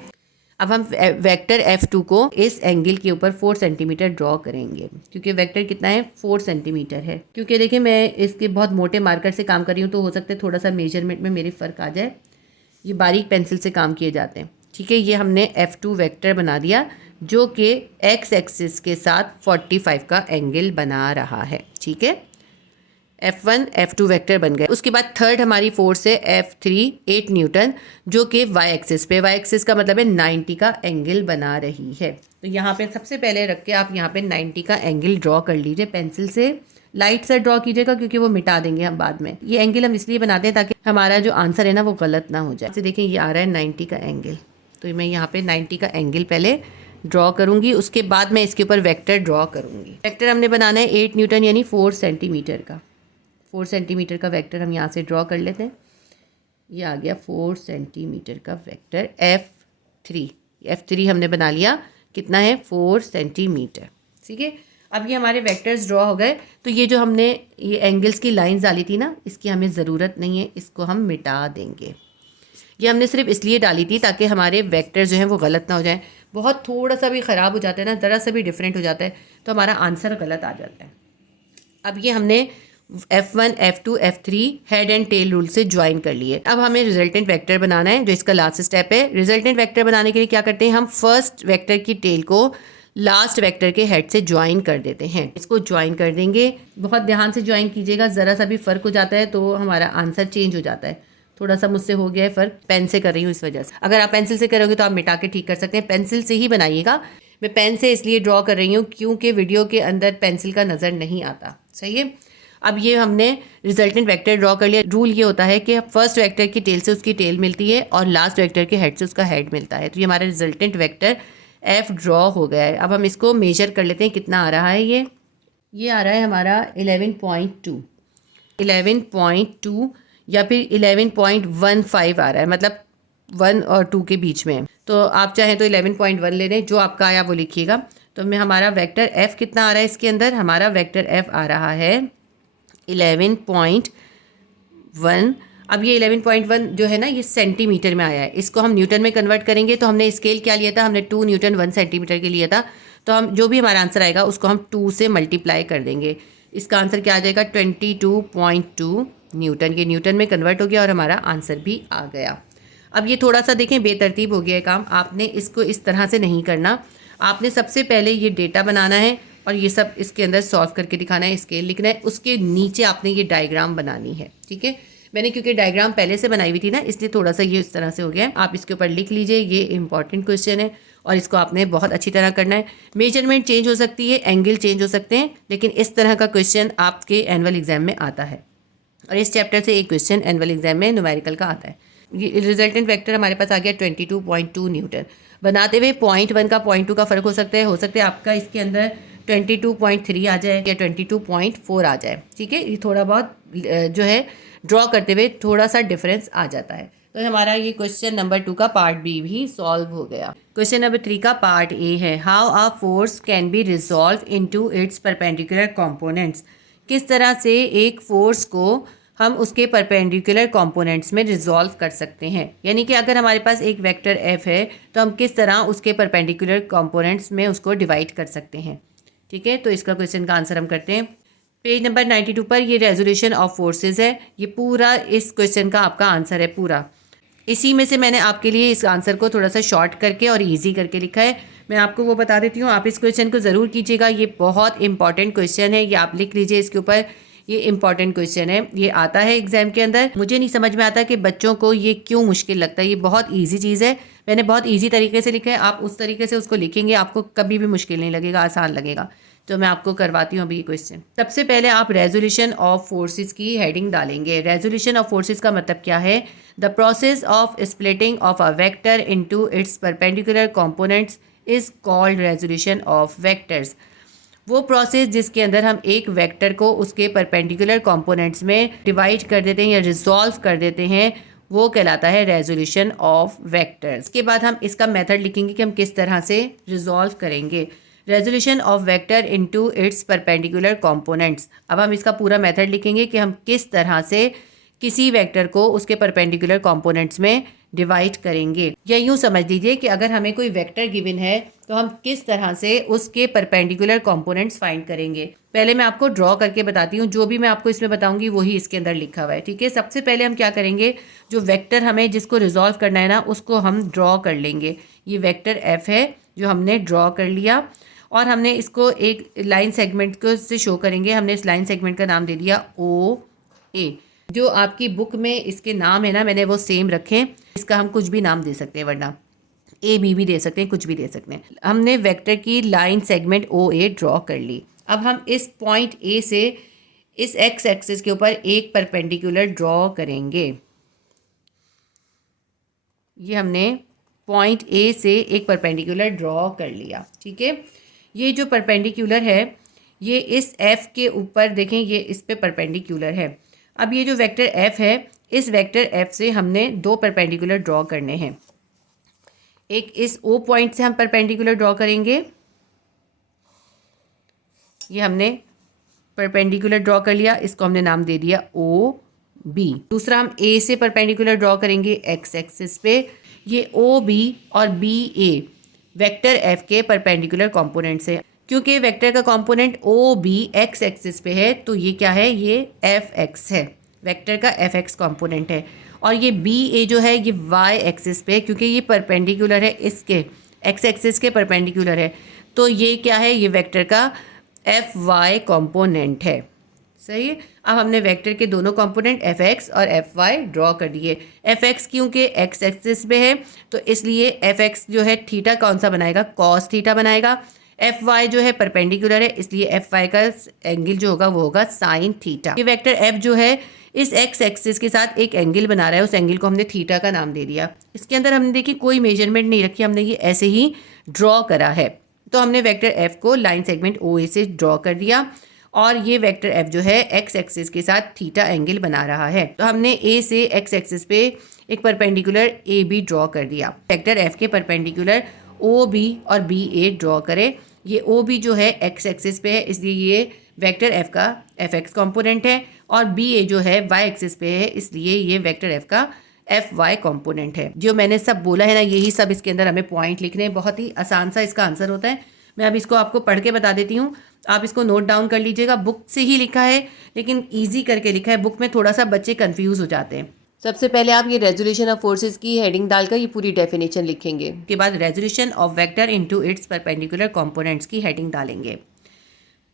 अब हम वेक्टर F2 को इस एंगल के ऊपर 4 सेंटीमीटर ड्रॉ करेंगे क्योंकि वेक्टर कितना है, 4 सेंटीमीटर है। क्योंकि देखिए मैं इसके बहुत मोटे मार्कर से काम कर रही हूँ तो हो सकता है थोड़ा सा मेजरमेंट में मेरी फ़र्क आ जाए, ये बारीक पेंसिल से काम किए जाते हैं। ठीक है, ये हमने F2 वेक्टर बना दिया जो कि एक्स एक्सिस के साथ 45 का एंगल बना रहा है। ठीक है, F1 F2 वेक्टर बन गए। उसके बाद थर्ड हमारी फोर्स है F3 8 न्यूटन जो कि वाई एक्सिस पे, वाई एक्सिस का मतलब है 90 का एंगल बना रही है। तो यहाँ पे सबसे पहले रख के आप यहाँ पे 90 का एंगल ड्रॉ कर लीजिए, पेंसिल से लाइट से ड्रॉ कीजिएगा क्योंकि वो मिटा देंगे हम बाद में। ये एंगल हम इसलिए बनाते हैं ताकि हमारा जो आंसर है ना वो गलत ना हो जाए। जैसे देखें ये आ रहा है 90 का एंगल, तो मैं यहाँ पे 90 का एंगल पहले ड्रॉ करूँगी, उसके बाद मैं इसके ऊपर वेक्टर ड्रॉ करूँगी। वेक्टर हमने बनाना है 8 न्यूटन यानी 4 सेंटीमीटर का। 4 सेंटीमीटर का वेक्टर हम यहाँ से ड्रॉ कर लेते हैं। ये आ गया 4 सेंटीमीटर का वेक्टर F3 हमने बना लिया, कितना है 4 सेंटीमीटर। ठीक है, अब ये हमारे वेक्टर्स ड्रॉ हो गए। तो ये जो हमने ये एंगल्स की लाइंस डाली थी ना, इसकी हमें ज़रूरत नहीं है, इसको हम मिटा देंगे। ये हमने सिर्फ इसलिए डाली थी ताकि हमारे वेक्टर जो हैं वो गलत ना हो जाएं। बहुत थोड़ा सा भी ख़राब हो जाता है ना, ज़रा सा भी डिफरेंट हो जाता है तो हमारा आंसर गलत आ जाता है। अब ये हमने F1 F2 F3 head and tail rule से ज्वाइन कर लिए। अब हमें रिजल्टेंट वेक्टर बनाना है जो इसका लास्ट स्टेप है। रिजल्टेंट वेक्टर बनाने के लिए क्या करते हैं, हम फर्स्ट वेक्टर की टेल को लास्ट वेक्टर के हेड से ज्वाइन कर देते हैं। इसको ज्वाइन कर देंगे, बहुत ध्यान से ज्वाइन कीजिएगा, ज़रा सा भी फ़र्क हो जाता है तो हमारा आंसर चेंज हो जाता है। थोड़ा सा मुझसे हो गया है फ़र्क, पेन से कर रही हूँ इस वजह से। अगर आप पेंसिल से करोगे तो आप मिटा के ठीक कर सकते हैं, पेंसिल से ही बनाइएगा। मैं पेन से इसलिए ड्रॉ कर रही हूँ क्योंकि वीडियो के अंदर पेंसिल का नज़र नहीं आता। सही है, अब ये हमने रिजल्टेंट वेक्टर ड्रॉ कर लिया। रूल ये होता है कि फर्स्ट वेक्टर की टेल से उसकी टेल मिलती है और लास्ट वेक्टर के हेड से उसका हेड मिलता है। तो ये हमारा रिजल्टेंट वेक्टर एफ ड्रॉ हो गया है। अब हम इसको मेजर कर लेते हैं कितना आ रहा है। ये आ रहा है हमारा 11.2 या फिर 11.15 आ रहा है, मतलब 1 और 2 के बीच में। तो आप चाहें तो 11.1 ले लें, जो आपका आया वो लिखिएगा। तो मैं हमारा वेक्टर एफ कितना आ रहा है इसके अंदर, हमारा वेक्टर एफ आ रहा है 11.1। अब ये 11.1 जो है ना, ये सेंटीमीटर में आया है। इसको हम न्यूटन में कन्वर्ट करेंगे तो हमने स्केल क्या लिया था, हमने 2 न्यूटन 1 सेंटीमीटर के लिया था। तो हम जो भी हमारा आंसर आएगा उसको हम 2 से मल्टीप्लाई कर देंगे। इसका आंसर क्या आ जाएगा, 22.2 न्यूटन। ये न्यूटन में कन्वर्ट हो गया और हमारा आंसर भी आ गया। अब ये थोड़ा सा देखें बेतरतीब हो गया है काम। आपने इसको इस तरह से नहीं करना। आपने सबसे पहले ये डेटा बनाना है और ये सब इसके अंदर सॉल्व करके दिखाना है, स्केल लिखना है, उसके नीचे आपने ये डायग्राम बनानी है। ठीक है, मैंने क्योंकि डायग्राम पहले से बनाई हुई थी ना, इसलिए थोड़ा सा ये इस तरह से हो गया है। आप इसके ऊपर लिख लीजिए, ये इंपॉर्टेंट क्वेश्चन है और इसको आपने बहुत अच्छी तरह करना है। मेजरमेंट चेंज हो सकती है, एंगल चेंज हो सकते हैं, लेकिन इस तरह का क्वेश्चन आपके एनुअल एग्जाम में आता है। और इस चैप्टर से एक क्वेश्चन एनुअल एग्जाम में न्यूमेरिकल का आता है। ये रिजल्टेंट वेक्टर हमारे पास आ गया 22.2 न्यूटन। बनाते हुए 0.1 का 0.2 का फ़र्क हो सकता है आपका इसके अंदर 22.3 आ जाए या 22.4 आ जाए। ठीक है, ये थोड़ा बहुत जो है ड्रॉ करते हुए थोड़ा सा डिफरेंस आ जाता है। तो हमारा ये क्वेश्चन नंबर 2 का पार्ट बी भी सॉल्व हो गया। क्वेश्चन नंबर 3 का पार्ट ए है, how a force can be resolve into its perpendicular components. किस तरह से एक फोर्स को हम उसके परपेंडिकुलर कंपोनेंट्स में रिजॉल्व कर सकते हैं। यानी कि अगर हमारे पास एक वेक्टर एफ है तो हम किस तरह उसके परपेंडिकुलर कंपोनेंट्स में उसको डिवाइड कर सकते हैं। ठीक है, तो इसका क्वेश्चन का आंसर हम करते हैं। पेज नंबर 92 पर ये रेजोल्यूशन ऑफ फोर्सेस है। ये पूरा इस क्वेश्चन का आपका आंसर है पूरा। इसी में से मैंने आपके लिए इस आंसर को थोड़ा सा शॉर्ट करके और ईजी करके लिखा है। मैं आपको वो बता देती हूँ, आप इस क्वेश्चन को ज़रूर कीजिएगा। ये बहुत इंपॉर्टेंट क्वेश्चन है, ये आप लिख लीजिए इसके ऊपर। ये इंपॉर्टेंट क्वेश्चन है, ये आता है एग्जाम के अंदर। मुझे नहीं समझ में आता कि बच्चों को ये क्यों मुश्किल लगता है। ये बहुत इजी चीज़ है, मैंने बहुत इजी तरीके से लिखा है। आप उस तरीके से उसको लिखेंगे, आपको कभी भी मुश्किल नहीं लगेगा, आसान लगेगा। तो मैं आपको करवाती हूँ अभी ये क्वेश्चन। सबसे पहले आप रेजोल्यूशन ऑफ फोर्सेस की हेडिंग डालेंगे। रेजोल्यूशन ऑफ फोर्सेस का मतलब क्या है, the process of splitting of a vector into its perpendicular components is called resolution of vectors. वो प्रोसेस जिसके अंदर हम एक वेक्टर को उसके परपेंडिकुलर कंपोनेंट्स में डिवाइड कर देते हैं या रिजॉल्व कर देते हैं, वो कहलाता है रेजोल्यूशन ऑफ वेक्टर्स। के बाद हम इसका मेथड लिखेंगे कि हम किस तरह से रिजॉल्व करेंगे resolution of vector into its perpendicular components. अब हम इसका पूरा मेथड लिखेंगे कि हम किस तरह से किसी वेक्टर को उसके परपेंडिकुलर कंपोनेंट्स में डिवाइड करेंगे। या यूँ समझ लीजिए कि अगर हमें कोई वेक्टर गिवन है तो हम किस तरह से उसके परपेंडिकुलर कंपोनेंट्स फाइंड करेंगे। पहले मैं आपको ड्रॉ करके बताती हूँ, जो भी मैं आपको इसमें बताऊंगी वही इसके अंदर लिखा हुआ है। ठीक है, सबसे पहले हम क्या करेंगे, जो वेक्टर हमें जिसको रिजॉल्व करना है ना, उसको हम ड्रॉ कर लेंगे। ये वेक्टर एफ है जो हमने ड्रॉ कर लिया और हमने इसको एक लाइन सेगमेंट को से शो करेंगे। हमने इस लाइन सेगमेंट का नाम दे दिया ओ ए। जो आपकी बुक में इसके नाम है ना, मैंने वो सेम रखे। इसका हम कुछ भी नाम दे सकते हैं, वरना ए बी भी दे सकते हैं, कुछ भी दे सकते हैं। हमने वेक्टर की line segment O A draw कर ली। अब हम इस पॉइंट ए से इस एक्स एक्सिस के ऊपर एक परपेंडिकुलर ड्रॉ करेंगे। ये हमने पॉइंट ए से एक परपेंडिकुलर ड्रॉ कर लिया। ठीक है, ये जो परपेंडिकुलर है ये इस एफ के ऊपर देखें, ये इस पे परपेंडिकुलर है। अब ये जो वेक्टर एफ है, इस वेक्टर एफ से हमने दो परपेंडिकुलर ड्रॉ करने हैं। एक इस ओ पॉइंट से हम परपेंडिकुलर ड्रॉ करेंगे, ये हमने परपेंडिकुलर ड्रॉ कर लिया, इसको हमने नाम दे दिया ओ बी। दूसरा हम ए से परपेंडिकुलर ड्रॉ करेंगे एक्स एक्सिस पे। ये ओ बी और बी ए वेक्टर एफ के परपेंडिकुलर कंपोनेंट्स है। क्योंकि वेक्टर का component O B X axis पे है तो ये क्या है, ये एफ एक्स है, वेक्टर का एफ एक्स कॉम्पोनेंट है। और ये बी ए जो है ये वाई एक्सिस पे है, क्योंकि ये परपेंडिकुलर है इसके एक्स एक्सिस के परपेंडिकुलर है, तो ये क्या है, ये वेक्टर का एफ वाई कॉम्पोनेंट है। सही है। अब हमने वेक्टर के दोनों कंपोनेंट एफ एक्स और एफ वाई ड्रॉ कर दिए। एफ एक्स क्योंकि एक्स एक्सिस पे है तो इसलिए एफ एक्स जो है थीटा कौन सा बनाएगा, कॉस थीटा बनाएगा। एफ वाई जो है परपेंडिकुलर है, इसलिए एफ वाई का एंगल जो होगा वो होगा साइन थीटा। ये वेक्टर एफ जो है इस एक्स एक्सिस के साथ एक एंगल बना रहा है, उस एंगल को हमने थीटा का नाम दे दिया। इसके अंदर हमने देखिए कोई मेजरमेंट नहीं रखी, हमने ये ऐसे ही ड्रॉ करा है। तो हमने वेक्टर एफ को लाइन सेगमेंट ओ ए से ड्रॉ कर दिया और ये वेक्टर एफ जो है एक्स एक्सिस के साथ थीटा एंगल बना रहा है। तो हमने ए से एक्स एक्सिस पे एक परपेंडिकुलर ए बी ड्रॉ कर दिया। वेक्टर एफ के परपेंडिकुलर ओ बी और बी ए ड्रॉ करें। ये ओ बी जो है एक्स एक्सिस पे है, इसलिए ये वेक्टर एफ का एफ एक्स कॉम्पोनेंट है, और बी ए जो है वाई एक्सिस पे है, इसलिए ये वेक्टर एफ का एफ वाई कॉम्पोनेंट है। जो मैंने सब बोला है ना, यही सब इसके अंदर हमें पॉइंट लिखने हैं। बहुत ही आसान सा इसका आंसर होता है। मैं अब इसको आपको पढ़ के बता देती हूँ, आप इसको नोट डाउन कर लीजिएगा। बुक से ही लिखा है लेकिन ईजी करके लिखा है, बुक में थोड़ा सा बच्चे कन्फ्यूज़ हो जाते हैं। सबसे पहले आप ये रेजोल्यूशन ऑफ फोर्सेस की हेडिंग डालकर ये पूरी डेफिनेशन लिखेंगे। उसके बाद resolution of vector into its perpendicular components की हेडिंग डालेंगे।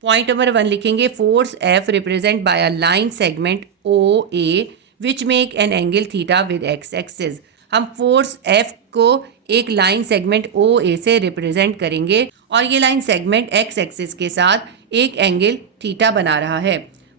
पॉइंट नंबर 1 लिखेंगे, force F represent by a line segment O A which make an angle theta with X axis. हम फोर्स एफ को एक लाइन सेगमेंट ओ ए से रिप्रेजेंट करेंगे और ये लाइन सेगमेंट एक्स एक्सिस के साथ एक एंगल थीटा बना रहा है।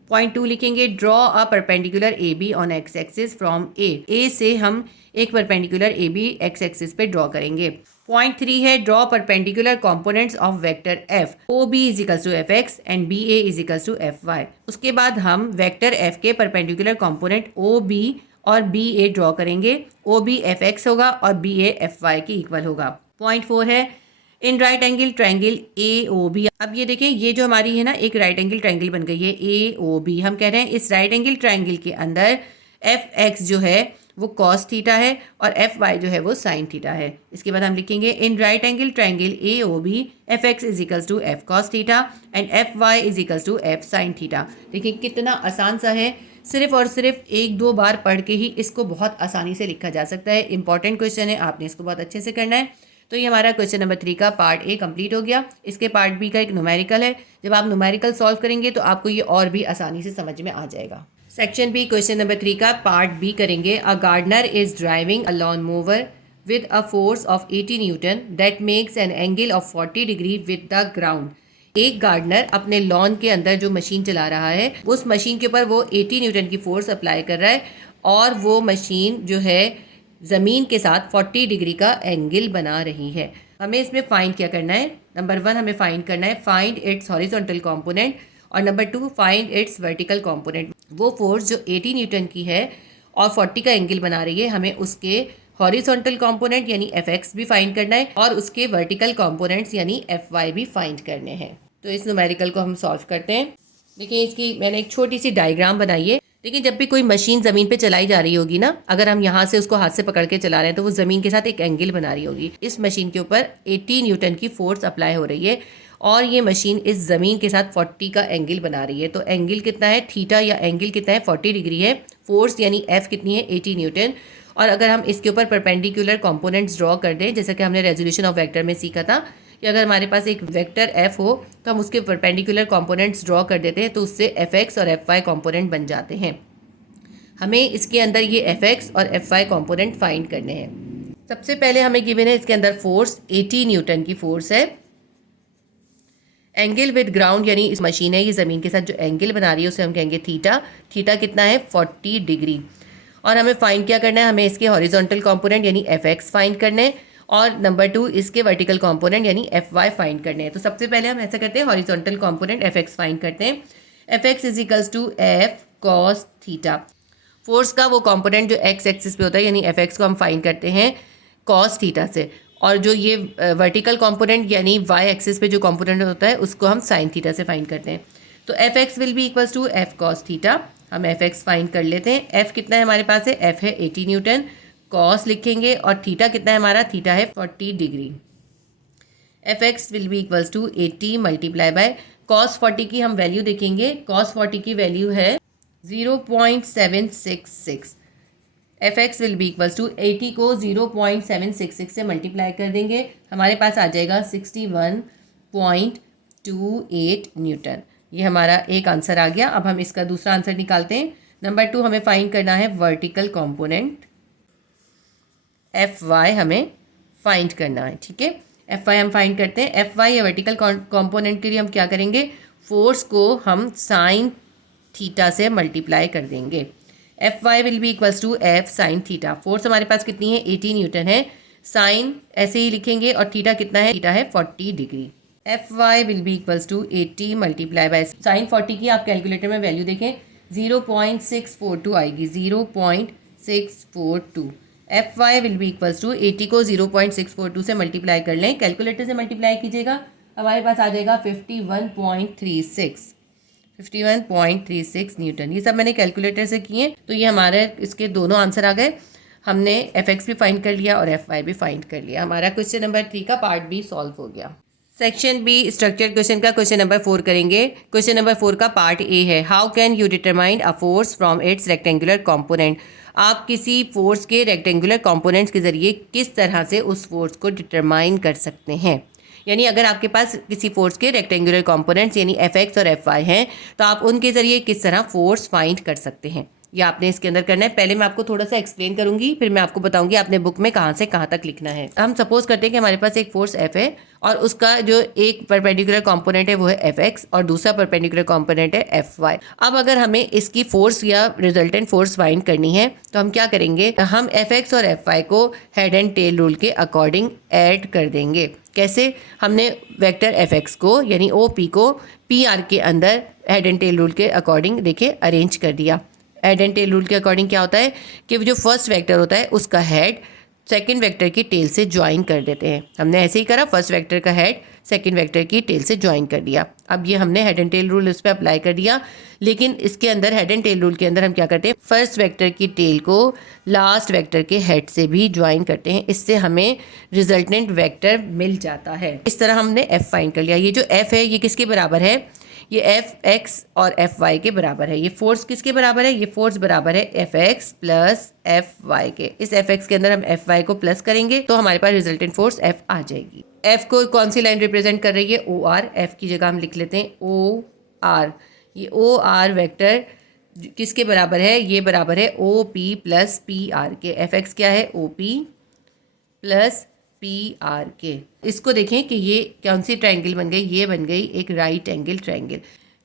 पॉइंट 2 लिखेंगे, draw a perpendicular A B on X axis from A से हम एक perpendicular A B X axis पे ड्रॉ करेंगे। पॉइंट 3 है, draw perpendicular components of vector F O B is equals to F X and B A is equals to F Y. उसके बाद हम वेक्टर एफ के परपेंडिकुलर कंपोनेंट ओ बी और बी ए ड्रॉ करेंगे। ओ बी एफ एक्स होगा और बी ए एफ वाई के इक्वल होगा। पॉइंट 4 है, in right angle triangle A O B. अब ये देखें, ये जो हमारी है ना एक राइट एंगल ट्रायंगल बन गई है ए ओ बी। हम कह रहे हैं इस राइट एंगल ट्रायंगल के अंदर एफ एक्स जो है वो कॉस थीटा है और एफ वाई जो है वो साइन थीटा है। इसके बाद हम लिखेंगे, in right angle triangle A O B F X is equals to F cos theta and F Y is equals to F sine theta. देखिए कितना आसान सा है, सिर्फ और सिर्फ एक दो बार पढ़ के ही इसको बहुत आसानी से लिखा जा सकता है। इंपॉर्टेंट क्वेश्चन है, आपने इसको बहुत अच्छे से करना है। तो ये हमारा क्वेश्चन नंबर 3 का पार्ट ए कंप्लीट हो गया। इसके पार्ट बी का एक न्यूमेरिकल है, जब आप न्यूमेरिकल सॉल्व करेंगे तो आपको ये और भी आसानी से समझ में आ जाएगा। सेक्शन बी क्वेश्चन नंबर 3 का पार्ट बी करेंगे। A gardener is driving a lawn mower with a force of 80 newton that makes an angle of 40 degree with the ground. एक गार्डनर अपने लॉन के अंदर जो मशीन चला रहा है, उस मशीन के ऊपर वो 80 न्यूटन की फोर्स अप्लाई कर रहा है और वो मशीन जो है ज़मीन के साथ 40 डिग्री का एंगल बना रही है। हमें इसमें फाइंड क्या करना है? नंबर 1 हमें फाइंड करना है फाइंड इट्स हॉरिजॉन्टल कंपोनेंट, और number 2 find its vertical component. वो फोर्स जो 80 न्यूटन की है और 40 का एंगल बना रही है, हमें उसके हॉरिजॉन्टल कंपोनेंट यानी एफ एक्स भी फाइंड करना है और उसके वर्टिकल कंपोनेंट्स यानी एफ वाई भी फाइंड करने हैं। तो इस न्यूमेरिकल को हम सॉल्व करते हैं। देखिए इसकी मैंने एक छोटी सी डायग्राम बनाई है। देखिए जब भी कोई मशीन ज़मीन पे चलाई जा रही होगी ना, अगर हम यहाँ से उसको हाथ से पकड़ के चला रहे हैं तो वो ज़मीन के साथ एक एंगल बना रही होगी। इस मशीन के ऊपर 80 न्यूटन की फोर्स अप्लाई हो रही है और ये मशीन इस ज़मीन के साथ 40 का एंगल बना रही है। तो एंगल कितना है थीटा, या एंगल कितना है 40 डिग्री है। फोर्स यानी एफ कितनी है 80 न्यूटन। और अगर हम इसके ऊपर परपेंडिकुलर कंपोनेंट्स ड्रॉ कर दें, जैसा कि हमने रेजोल्यूशन ऑफ वेक्टर में सीखा था कि अगर हमारे पास एक वेक्टर एफ हो तो हम उसके परपेंडिकुलर कंपोनेंट्स ड्रॉ कर देते हैं, तो उससे एफ एक्स और एफ वाई कंपोनेंट बन जाते हैं। हमें इसके अंदर ये एफ एक्स और एफ वाई कॉम्पोनेंट फाइंड करने हैं। सबसे पहले हमें गिवन है इसके अंदर फोर्स 80 न्यूटन की फोर्स है। एंगल विद ग्राउंड यानी इस मशीन है, ये ज़मीन के साथ जो एंगल बना रही है उसे हम कहेंगे थीटा। थीटा कितना है 40 डिग्री। और हमें फाइंड क्या करना है? हमें इसके हॉरिजॉन्टल कॉम्पोनेंट यानी एफ एक्स फाइंड करने हैं और नंबर 2 इसके वर्टिकल कॉम्पोनेंट यानी एफ वाई फाइंड करने हैं। तो सबसे पहले हम ऐसा करते हैं, horizontal component F X find करते हैं। F X is equals to F cos theta. Force का वो कंपोनेंट जो एक्स एक्सिस पे होता है यानी एफ एक्स को हम फाइंड करते हैं कॉस थीटा से, और जो ये वर्टिकल कंपोनेंट यानी वाई एक्सिस पे जो कंपोनेंट होता है उसको हम साइन थीटा से फाइंड करते हैं। तो F X will be equals to F cos theta. हम एफ एक्स फाइंड कर लेते हैं। एफ कितना है हमारे पास है? एफ है 80 न्यूटन। कॉस लिखेंगे और थीटा कितना है हमारा? थीटा है 40 degree. F X will be equals to 80 multiply by cos 40 की हम वैल्यू देखेंगे। कॉस 40 की वैल्यू है 0.766। F X will be equals to 80 को 0.766 से मल्टीप्लाई कर देंगे, हमारे पास आ जाएगा 61.28 न्यूटन। ये हमारा एक आंसर आ गया। अब हम इसका दूसरा आंसर निकालते हैं। नंबर 2 हमें फाइंड करना है वर्टिकल कंपोनेंट एफ वाई हमें फाइंड करना है, ठीक है। एफ वाई हम फाइंड करते हैं। एफ वाई या वर्टिकल कॉम्पोनेंट के लिए हम क्या करेंगे, फोर्स को हम साइन थीटा से मल्टीप्लाई कर देंगे। F Y will be equals to F sine theta. Force हमारे पास कितनी है, 80 न्यूटन है। साइन ऐसे ही लिखेंगे और थीटा कितना है, थीटा है 40 degree. F Y will be equals to 80 multiply by sine 40 की आप कैलकुलेटर में वैल्यू देखें 0.642 आएगी, 0.642। F Y will be equals to 80 को 0.642 से मल्टीप्लाई कर लें, कैलकुलेटर से मल्टीप्लाई कीजिएगा, हमारे पास आ जाएगा 51.36 न्यूटन। ये सब मैंने कैलकुलेटर से किए, तो ये हमारे इसके दोनों आंसर आ गए। हमने एफ एक्स भी फाइंड कर लिया और एफ वाई भी फाइंड कर लिया। हमारा क्वेश्चन नंबर 3 का पार्ट बी सॉल्व हो गया। सेक्शन बी स्ट्रक्चर्ड क्वेश्चन का क्वेश्चन नंबर 4 करेंगे। क्वेश्चन नंबर 4 का पार्ट ए है, how can you determine a force from its rectangular component. आप किसी फोर्स के रेक्टेंगुलर कॉम्पोनेंट्स के जरिए किस तरह से उस फोर्स को डिटरमाइन कर सकते हैं। यानी अगर आपके पास किसी फोर्स के रेक्टेंगुलर कॉम्पोनेंट्स यानी एफ एक्स और एफ वाई हैं, तो आप उनके जरिए किस तरह फोर्स फाइंड कर सकते हैं, ये आपने इसके अंदर करना है। पहले मैं आपको थोड़ा सा एक्सप्लेन करूंगी, फिर मैं आपको बताऊंगी आपने बुक में कहाँ से कहाँ तक लिखना है। हम सपोज करते हैं कि हमारे पास एक फोर्स एफ है और उसका जो एक परपेंडिकुलर कंपोनेंट है वो है एफ एक्स और दूसरा परपेंडिकुलर कंपोनेंट है एफ वाई। अब अगर हमें इसकी फोर्स या रिजल्टेंट फोर्स फाइंड करनी है तो हम क्या करेंगे, हम एफ एक्स और एफ वाई को हेड एंड टेल रूल के अकॉर्डिंग ऐड कर देंगे। कैसे, हमने वेक्टर एफ एक्स को यानी ओ पी को पी आर के अंदर हेड एंड टेल रूल के अकॉर्डिंग देखिए अरेंज कर दिया। हेड एंड टेल रूल के अकॉर्डिंग क्या होता है कि जो फर्स्ट वेक्टर होता है उसका हेड सेकंड वेक्टर की टेल से ज्वाइन कर देते हैं। हमने ऐसे ही करा, फर्स्ट वेक्टर का हेड सेकंड वेक्टर की टेल से ज्वाइन कर दिया। अब ये हमने हेड एंड टेल रूल इस पर अप्लाई कर दिया, लेकिन इसके अंदर हेड एंड टेल रूल के अंदर हम क्या करते हैं, फर्स्ट वेक्टर की टेल को लास्ट वेक्टर के हेड से भी ज्वाइन करते हैं। इससे हमें रिजल्टेंट वेक्टर मिल जाता है। इस तरह हमने एफ फाइंड कर लिया। ये जो एफ है ये किसके बराबर है, ये एफ एक्स और एफ वाई के बराबर है। ये फोर्स किसके बराबर है, ये फोर्स बराबर है F X plus F Y के। इस एफ एक्स के अंदर हम एफ वाई को प्लस करेंगे तो हमारे पास रिजल्टेंट फोर्स एफ आ जाएगी। एफ को कौन सी लाइन रिप्रेजेंट कर रही है, ओ आर। एफ की जगह हम लिख लेते हैं ओ आर। ये ओ आर वेक्टर किसके बराबर है, ये बराबर है O P plus P R के। एफ एक्स क्या है, O P plus P R के। इसको देखें कि ये कौन सी ट्रायंगल बन गई, ये बन गई एक right angle triangle.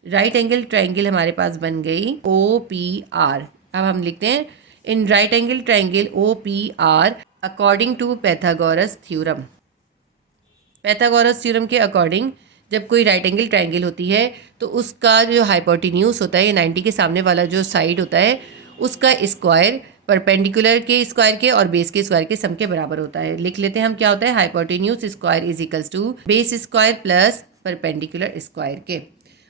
Right angle triangle हमारे पास बन गई ओ पी आर। अब हम लिखते हैं in right angle triangle O P R according to Pythagoras theorem. Pythagoras theorem के अकॉर्डिंग जब कोई राइट एंगल ट्रायंगल होती है तो उसका जो हाइपोटेन्यूज होता है, ये 90 के सामने वाला जो साइड होता है, उसका स्क्वायर परपेंडिकुलर के स्क्वायर के और बेस के स्क्वायर के सम के बराबर होता है। लिख लेते हैं हम क्या होता है, hypotenuse square is equals to base square plus perpendicular square के।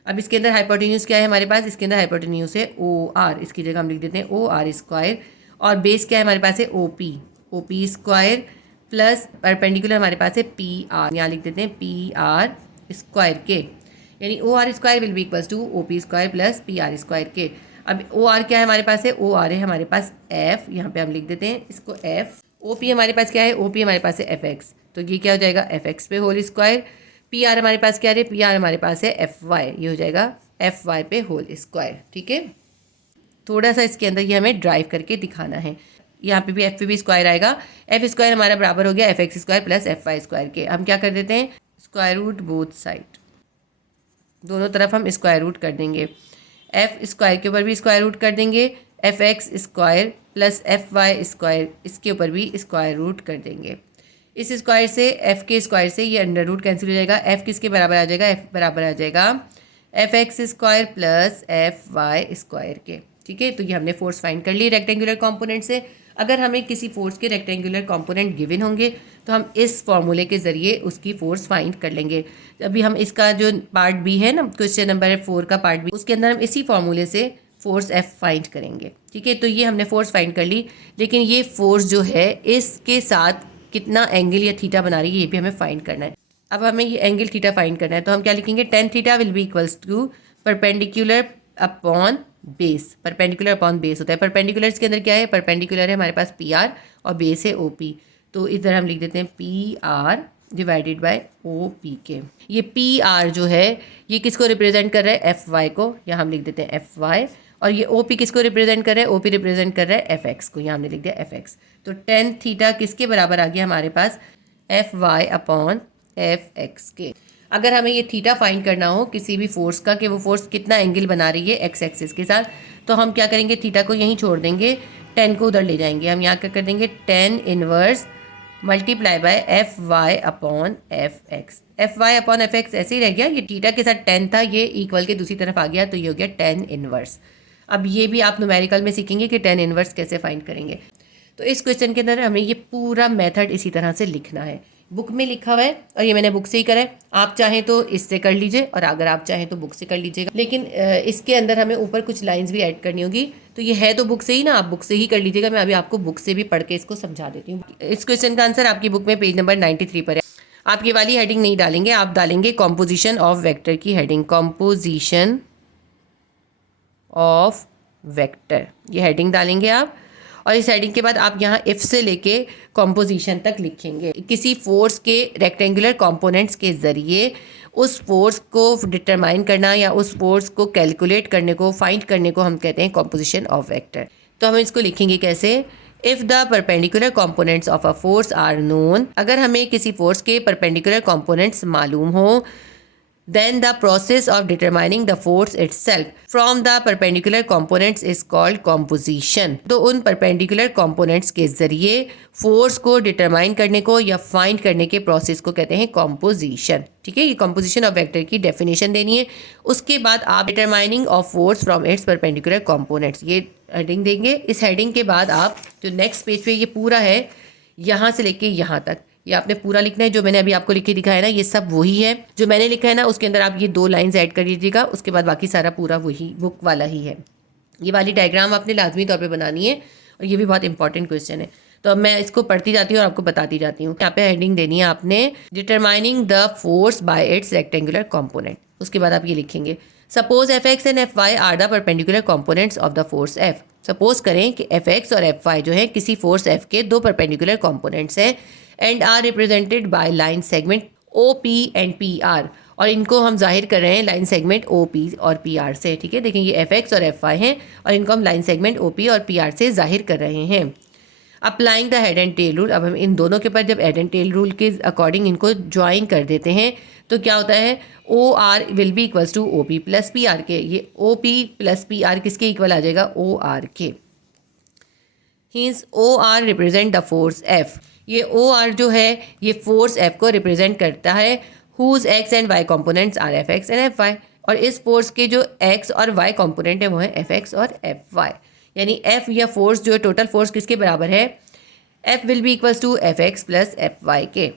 अब इसके अंदर हाइपोटेन्यूज क्या है हमारे पास, इसके अंदर हाइपोटेन्यूज है ओ आर, इसकी जगह हम लिख देते हैं ओ आर स्क्वायर। और बेस क्या है हमारे पास है O P square plus perpendicular हमारे पास है पी आर, यहाँ लिख देते हैं पी आर स्क्वायर के। यानी O R square will be equals to O P square plus P R square के। अब ओ आर क्या है हमारे पास है, ओ आर है हमारे पास एफ, यहाँ पे हम लिख देते हैं इसको एफ। ओ पी हमारे पास क्या है, ओ पी हमारे पास है एफ एक्स, तो ये क्या हो जाएगा एफ एक्स पे होल स्क्वायर। पी आर हमारे पास क्या है, पी आर हमारे पास है एफ वाई, ये हो जाएगा एफ वाई पे होल स्क्वायर। ठीक है, थोड़ा सा इसके अंदर ये हमें ड्राइव करके दिखाना है। यहाँ पे भी एफ पे भी स्क्वायर आएगा, एफ स्क्वायर हमारा बराबर हो गया F X square plus F Y square के। हम क्या कर देते हैं, स्क्वायर रूट बोथ साइड, दोनों तरफ हम स्क्वायर रूट कर देंगे। एफ स्क्वायर के ऊपर भी स्क्वायर रूट कर देंगे, F X square plus F Y square इसके ऊपर भी स्क्वायर रूट कर देंगे। इस स्क्वायर से एफ के स्क्वायर से ये अंडर रूट कैंसिल हो जाएगा। एफ किसके बराबर आ जाएगा, एफ बराबर आ जाएगा F X square plus F Y square के। ठीक है, तो ये हमने फोर्स फाइंड कर ली रेक्टेंगुलर कॉम्पोनेंट से। अगर हमें किसी फोर्स के रेक्टेंगुलर कंपोनेंट गिवन होंगे तो हम इस फॉर्मूले के ज़रिए उसकी फोर्स फाइंड कर लेंगे। अभी हम इसका जो पार्ट बी है ना, क्वेश्चन नंबर 4 का पार्ट बी, उसके अंदर हम इसी फॉर्मूले से फोर्स एफ फाइंड करेंगे। ठीक है, तो ये हमने फोर्स फाइंड कर ली, लेकिन ये फोर्स जो है इसके साथ कितना एंगल या थीटा बना रही है ये भी हमें फाइंड करना है। अब हमें ये एंगल थीटा फाइंड करना है, तो हम क्या लिखेंगे, tan theta will be equals to perpendicular upon base. Perpendicular upon base होता है, परपेंडिकुलर के अंदर क्या है, परपेंडिकुलर है हमारे पास पी आर और बेस है ओ पी, तो इधर हम लिख देते हैं P R divided by O P के। ये पी आर जो है ये किसको रिप्रेजेंट कर रहा है, एफ वाई को, यहाँ हम लिख देते हैं एफ वाई। और ये ओ पी किसको रिप्रेजेंट कर रहा है, ओ पी रिप्रेजेंट कर रहा है एफ एक्स को, यहाँ हमने लिख दिया एफ एक्स। तो टेन थीटा किसके बराबर आ गया हमारे पास, F Y upon F X के। अगर हमें ये थीटा फाइंड करना हो किसी भी फोर्स का कि वो फोर्स कितना एंगल बना रही है एक्स एक्सिस के साथ, तो हम क्या करेंगे, थीटा को यहीं छोड़ देंगे, 10 को उधर ले जाएंगे। हम यहाँ क्या कर देंगे, 10 inverse multiply by F Y upon F X. F Y upon F X ऐसे ही रह गया, ये थीटा के साथ 10 था, ये इक्वल के दूसरी तरफ आ गया, तो ये हो गया 10 इनवर्स। अब ये भी आप न्यूमेरिकल में सीखेंगे कि 10 इनवर्स कैसे फाइंड करेंगे। तो इस क्वेश्चन के अंदर हमें ये पूरा मेथड इसी तरह से लिखना है। बुक में लिखा हुआ है और ये मैंने बुक से ही करा है। आप चाहें तो इससे कर लीजिए और अगर आप चाहें तो बुक से कर लीजिएगा, लेकिन इसके अंदर हमें ऊपर कुछ लाइंस भी ऐड करनी होगी। तो ये है तो बुक से ही ना, आप बुक से ही कर लीजिएगा। मैं अभी आपको बुक से भी पढ़ के इसको समझा देती हूँ। इस क्वेश्चन का आंसर आपकी बुक में पेज नंबर 93 पर है। आप ये वाली हेडिंग नहीं डालेंगे, आप डालेंगे कॉम्पोजिशन ऑफ वेक्टर की हेडिंग, कॉम्पोजिशन ऑफ वेक्टर, ये हेडिंग डालेंगे आप। और इस हेडिंग के बाद आप यहाँ इफ से लेके कॉम्पोजिशन तक लिखेंगे। किसी फोर्स के रेक्टेंगुलर कंपोनेंट्स के ज़रिए उस फोर्स को डिटरमाइन करना या उस फोर्स को कैलकुलेट करने को, फाइंड करने को हम कहते हैं कॉम्पोजिशन ऑफ वेक्टर। तो हम इसको लिखेंगे कैसे, if the perpendicular components of a force are known, अगर हमें किसी फोर्स के परपेंडिकुलर कंपोनेंट्स मालूम हो, then the process of determining the force itself from the perpendicular components is called composition। तो उन perpendicular components के ज़रिए फोर्स को डिटरमाइन करने को या फाइंड करने के प्रोसेस को कहते हैं composition। ठीक है, ये composition of vector की डेफिनेशन देनी है। उसके बाद आप determining of force from its perpendicular components, ये हेडिंग देंगे। इस हेडिंग के बाद आप जो नेक्स्ट पेज पे ये पूरा है, यहाँ से लेके यहाँ तक ये आपने पूरा लिखना है। जो मैंने अभी आपको लिख के दिखाया है ना, ये सब वही है जो मैंने लिखा है ना, उसके अंदर आप ये 2 लाइंस ऐड कर लीजिएगा। उसके बाद बाकी सारा पूरा वही बुक वाला ही है। ये वाली डायग्राम आपने लाजमी तौर पे बनानी है और ये भी बहुत इंपॉर्टेंट क्वेश्चन है। तो अब मैं इसको पढ़ती जाती हूँ और आपको बताती जाती हूँ। यहाँ पे हेडिंग देनी है आपने, determining the force by its rectangular component. उसके बाद आप ये लिखेंगे, suppose F X and F Y are the perpendicular components of the force F. Suppose करें कि एफ एक्स और एफ वाई जो है किसी फोर्स एफ के 2 परपेंडिकुलर कॉम्पोनेंट्स हैं and are represented by line segment O P and P R, और इनको हम जाहिर कर रहे हैं लाइन सेगमेंट ओ पी और पी आर से। ठीक है, देखें ये एफ एक्स और एफ वाई हैं और इनको हम लाइन सेगमेंट ओ पी और पी आर से जाहिर कर रहे हैं। Applying the head and tail rule, अब हम इन दोनों के ऊपर जब हेड एंड टेल रूल के अकॉर्डिंग इनको ज्वाइन कर देते हैं तो क्या होता है, O R will be equals to O P plus P R के। ये ओ पी प्लस पी आर किसके इक्वल आ जाएगा, ओ आर के। Hence O R represent the force F. ये ओ आर जो है ये फोर्स एफ को रिप्रेजेंट करता है, whose X and Y components are F X and F Y. और इस फोर्स के जो एक्स और वाई कॉम्पोनेंट है वो है एफ एक्स और एफ वाई। यानी एफ या फोर्स जो है टोटल फोर्स किसके बराबर है, F will be equals to F X plus F Y के।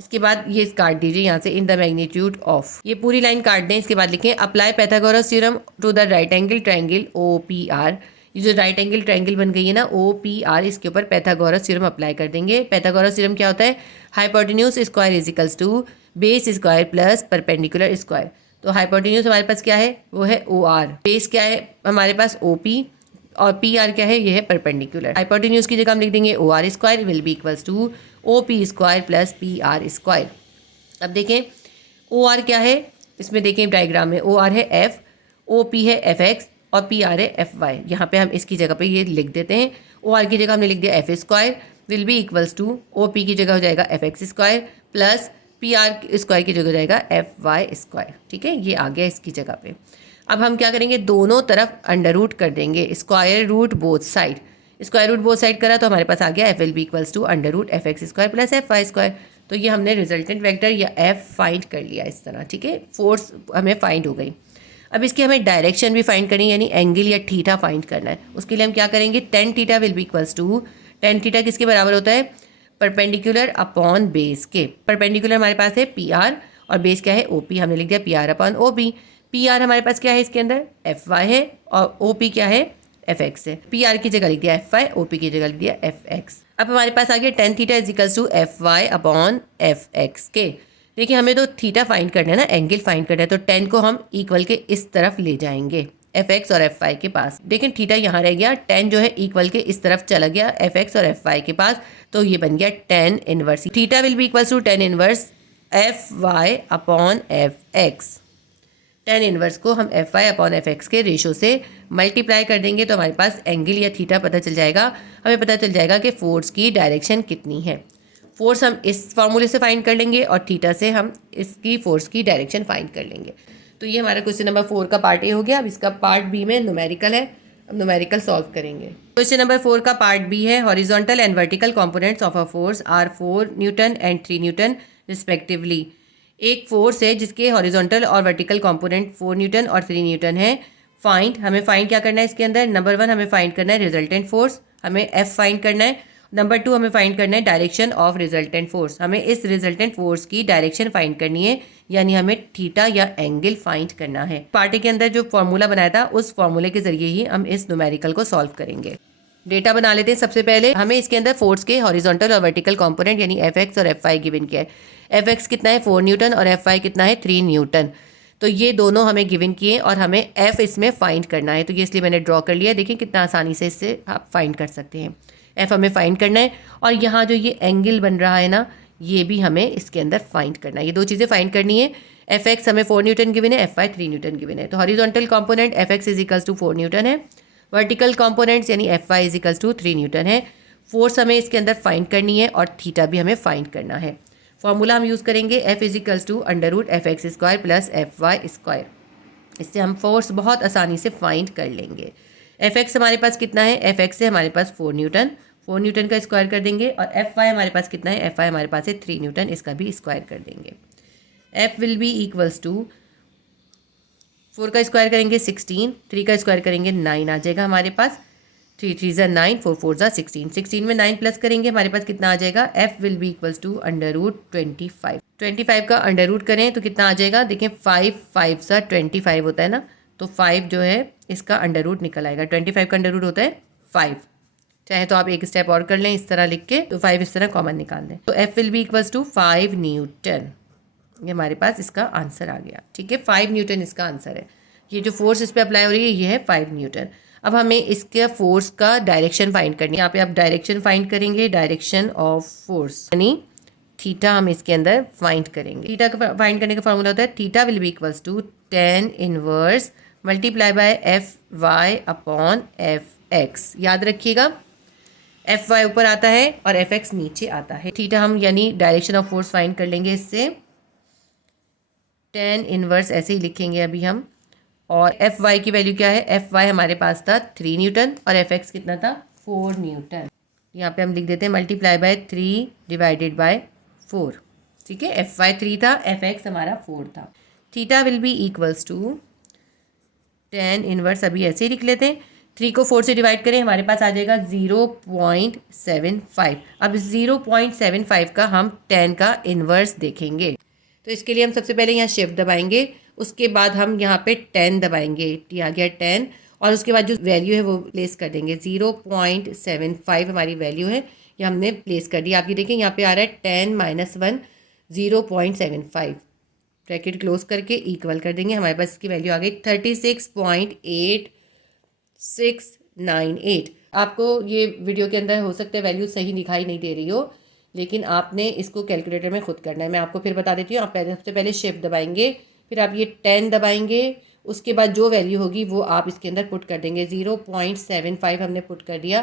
इसके बाद ये काट दीजिए यहाँ से, इन द मैग्नीट्यूड ऑफ, ये पूरी लाइन काट दें। इसके बाद लिखें, apply Pythagoras theorem to the right angle triangle O P R. ये जो राइट एंगल ट्रायंगल बन गई है ना ओ पी आर, इसके ऊपर पाइथागोरस थ्योरम अप्लाई कर देंगे। पाइथागोरस थ्योरम क्या होता है, hypotenuse square is equals to base square plus perpendicular square. तो हाइपोटेन्यूज हमारे पास क्या है, वो है ओ आर, बेस क्या है हमारे पास ओ पी, और पी आर क्या है, ये है परपेंडिकुलर। हाइपोटेन्यूज की जगह हम लिख देंगे O R square will be equals to O P square plus P R square. अब देखें ओ आर क्या है, इसमें देखें डायग्राम में ओ आर है एफ, ओ पी है एफ एक्स और पी आर है एफ वाई। यहाँ पे हम इसकी जगह पे ये लिख देते हैं, ओ आर की जगह हमने लिख दिया F square will be equals to O P की जगह हो जाएगा F X square plus P R square की जगह हो जाएगा एफ वाई स्क्वायर। ठीक है, ये आ गया इसकी जगह पे। अब हम क्या करेंगे, दोनों तरफ अंडर रूट कर देंगे, square root both side. Square root both side करा तो हमारे पास आ गया F will be equals to under root F X square plus F Y square. तो ये हमने रिजल्टेंट वेक्टर या एफ फाइंड कर लिया इस तरह। ठीक है, फोर्स हमें फाइंड हो गई। अब इसकी हमें डायरेक्शन भी फाइंड करनी है, यानी एंगल या थीटा फाइंड करना है। उसके लिए हम क्या करेंगे, tan theta will be equals to, tan theta किसके बराबर होता है, परपेंडिकुलर अपॉन बेस के। परपेंडिकुलर हमारे पास है पी आर और बेस क्या है ओ पी, हमने लिख दिया P R upon O P. P R हमारे पास क्या है इसके अंदर, एफ वाई है और ओ पी क्या है, एफ एक्स है। पी आर की जगह लिख दिया एफ वाई, ओ पी की जगह लिख दिया एफ एक्स। अब हमारे पास आ गया tan theta is equals to F Y upon F X के। देखिए हमें तो थीटा फाइंड करना है ना, एंगल फाइंड करना है, तो 10 को हम इक्वल के इस तरफ ले जाएंगे एफ एक्स और एफ वाई के पास। लेकिन थीटा यहाँ रह गया, 10 जो है इक्वल के इस तरफ चला गया एफ एक्स और एफ वाई के पास, तो ये बन गया 10 inverse. Theta will be equals to 10 inverse F Y upon F X. 10 inverse को हम F Y upon F X के रेशो से मल्टीप्लाई कर देंगे तो हमारे पास एंगल या थीटा पता चल जाएगा। हमें पता चल जाएगा कि फोर्स की डायरेक्शन कितनी है। फोर्स हम इस फार्मूले से फाइंड कर लेंगे और थीटा से हम इसकी फोर्स की डायरेक्शन फाइंड कर लेंगे। तो ये हमारा क्वेश्चन नंबर 4 का पार्ट ए हो गया। अब इसका पार्ट बी में न्यूमेरिकल है, अब न्यूमेरिकल सॉल्व करेंगे। क्वेश्चन नंबर 4 का पार्ट बी है, horizontal and vertical components of a force are 4 newton and 3 newton respectively. एक फोर्स है जिसके हॉरिजॉन्टल और वर्टिकल कंपोनेंट 4 न्यूटन और 3 न्यूटन है। फाइंड, हमें फाइंड क्या करना है इसके अंदर, नंबर 1 हमें फाइंड करना है रिजल्टेंट फोर्स, हमें एफ फाइंड करना है। नंबर 2 हमें फाइंड करना है डायरेक्शन ऑफ रिजल्टेंट फोर्स, हमें इस रिजल्टेंट फोर्स की डायरेक्शन फाइंड करनी है, यानी हमें थीटा या एंगल फाइंड करना है। पार्ट के अंदर जो फॉर्मूला बनाया था उस फॉर्मूले के जरिए ही हम इस न्यूमेरिकल को सॉल्व करेंगे। डेटा बना लेते हैं। सबसे पहले हमें इसके अंदर फोर्स के हॉरिजॉन्टल और वर्टिकल कंपोनेंट यानी एफ एक्स और एफ वाई गिवन किया है। एफ एक्स कितना है 4 न्यूटन और एफ वाई कितना है 3 न्यूटन। तो ये दोनों हमें गिवन किए और हमें एफ इसमें फाइंड करना है, तो ये इसलिए मैंने ड्रॉ कर लिया। देखिए कितना आसानी से इससे आप फाइंड कर सकते हैं। एफ हमें फाइंड करना है और यहाँ जो ये एंगल बन रहा है ना, ये भी हमें इसके अंदर फाइंड करना है। ये दो चीज़ें फाइंड करनी है। एफ एक्स हमें 4 न्यूटन गिवन है, एफ वाई 3 न्यूटन गिवन है। तो horizontal component F X is equals to 4 newton है, वर्टिकल कंपोनेंट्स यानी F Y is equals to 3 newton है। फोर्स हमें इसके अंदर फाइंड करनी है और थीटा भी हमें फाइंड करना है। फॉर्मूला हम यूज़ करेंगे F is equals to under root F X square plus F Y square. इससे हम फोर्स बहुत आसानी से फाइंड कर लेंगे। एफ एक्स हमारे पास कितना है, एफ एक्स से हमारे पास 4 न्यूटन, 4 न्यूटन का स्क्वायर कर देंगे। और एफ वाई हमारे पास कितना है, एफ वाई हमारे पास है 3 न्यूटन, इसका भी स्क्वायर कर देंगे। F will be equals to 4 का स्क्वायर करेंगे 16, 3 का स्क्वायर करेंगे 9 आ जाएगा हमारे पास। 3 3 ज़ा 9, 4 4 ज़ा 16, 16 में 9 प्लस करेंगे हमारे पास कितना आ जाएगा, F will be equals to under root 25। 25 का अंडर रूट करें तो कितना आ जाएगा, देखें 5 5 सा 25 होता है ना, तो 5 जो है इसका अंडर रूट निकल आएगा। 25 का अंडर रूट होता है 5। चाहे तो आप एक स्टेप और कर लें इस तरह लिख के, तो 5 इस तरह कॉमन निकाल दें। तो F will be equals to 5 newton. ये हमारे पास इसका आंसर आ गया। ठीक है, 5 न्यूटन इसका आंसर है। ये जो फोर्स इस पर अप्लाई हो रही है ये है 5 न्यूटन। अब हमें इसके फोर्स का डायरेक्शन फाइंड करनी है। यहाँ पे आप डायरेक्शन फाइंड करेंगे, डायरेक्शन ऑफ फोर्स यानी थीटा हम इसके अंदर फाइंड करेंगे। थीटा का फाइंड करने का फॉर्मूला होता है theta will be equals to tan inverse multiply by F Y upon F X. याद रखिएगा एफ वाई ऊपर आता है और एफ एक्स नीचे आता है। थीटा हम यानी डायरेक्शन ऑफ फोर्स फाइंड कर लेंगे इससे। tan इनवर्स ऐसे ही लिखेंगे अभी हम। और एफ वाई की वैल्यू क्या है, एफ वाई हमारे पास था 3 न्यूटन और एफ एक्स कितना था 4 न्यूटन। यहाँ पे हम लिख देते हैं मल्टीप्लाई बाय 3 डिवाइडेड बाय 4। ठीक है, एफ वाई 3 था, एफ एक्स हमारा 4 था। Theta will be equals to tan inverse अभी ऐसे ही लिख लेते हैं। 3 को 4 से डिवाइड करें हमारे पास आ जाएगा 0.75। अब 0.75 का हम tan का इन्वर्स देखेंगे। तो इसके लिए हम सबसे पहले यहाँ शिफ्ट दबाएंगे, उसके बाद हम यहाँ पे 10 दबाएंगे। आ गया 10 और उसके बाद जो वैल्यू है वो प्लेस कर देंगे। 0.75 हमारी वैल्यू है, ये हमने प्लेस कर दी। आप ये देखें यहाँ पे आ रहा है 10 - 1 0.75। ब्रैकेट क्लोज करके इक्वल कर देंगे। हमारे पास इसकी वैल्यू आ गई 36.8698। आपको ये वीडियो के अंदर हो सकता है वैल्यू सही दिखाई नहीं दे रही हो, लेकिन आपने इसको कैलकुलेटर में खुद करना है। मैं आपको फिर बता देती हूँ। आप सबसे पहले शिफ्ट दबाएंगे, फिर आप ये 10 दबाएंगे, उसके बाद जो वैल्यू होगी वो आप इसके अंदर पुट कर देंगे। 0.75 हमने पुट कर दिया,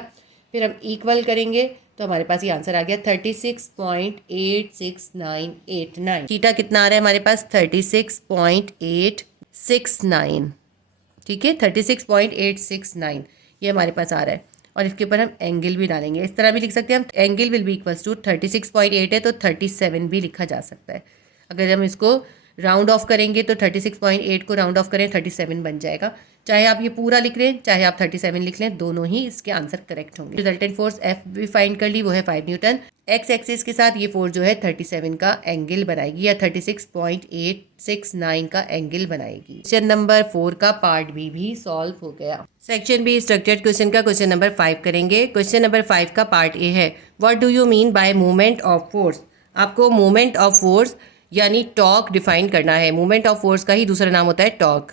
फिर हम इक्वल करेंगे तो हमारे पास ये आंसर आ गया 36.86989। थीटा कितना आ रहा है हमारे पास 36.869। ठीक है, 36.869 ये हमारे पास आ रहा है। और इसके ऊपर हम एंगल भी डालेंगे। इस तरह भी लिख सकते हैं हम, angle will be equals to 36.8 है तो 37 भी लिखा जा सकता है। अगर हम इसको राउंड ऑफ करेंगे तो 36.8 को राउंड ऑफ करें 37 बन जाएगा। चाहे आप ये पूरा लिख लें, चाहे आप 37 लिख लें, दोनों ही इसके आंसर करेक्ट होंगे। रिजल्टेंट फोर्स एफ भी फाइंड कर ली, वो है 5 न्यूटन। एक्स एक्सिस के साथ ये फोर्स जो है 37 का एंगल बनाएगी या 36.869 का एंगल बनाएगी। क्वेश्चन नंबर 4 का पार्ट बी भी सॉल्व हो गया। सेक्शन बी स्ट्रक्चर्ड क्वेश्चन का क्वेश्चन नंबर 5 करेंगे। क्वेश्चन नंबर 5 का पार्ट ए है, what do you mean by movement of force. आपको मूवमेंट ऑफ फोर्स यानी टॉर्क डिफाइन करना है। मूवमेंट ऑफ फोर्स का ही दूसरा नाम होता है टॉर्क।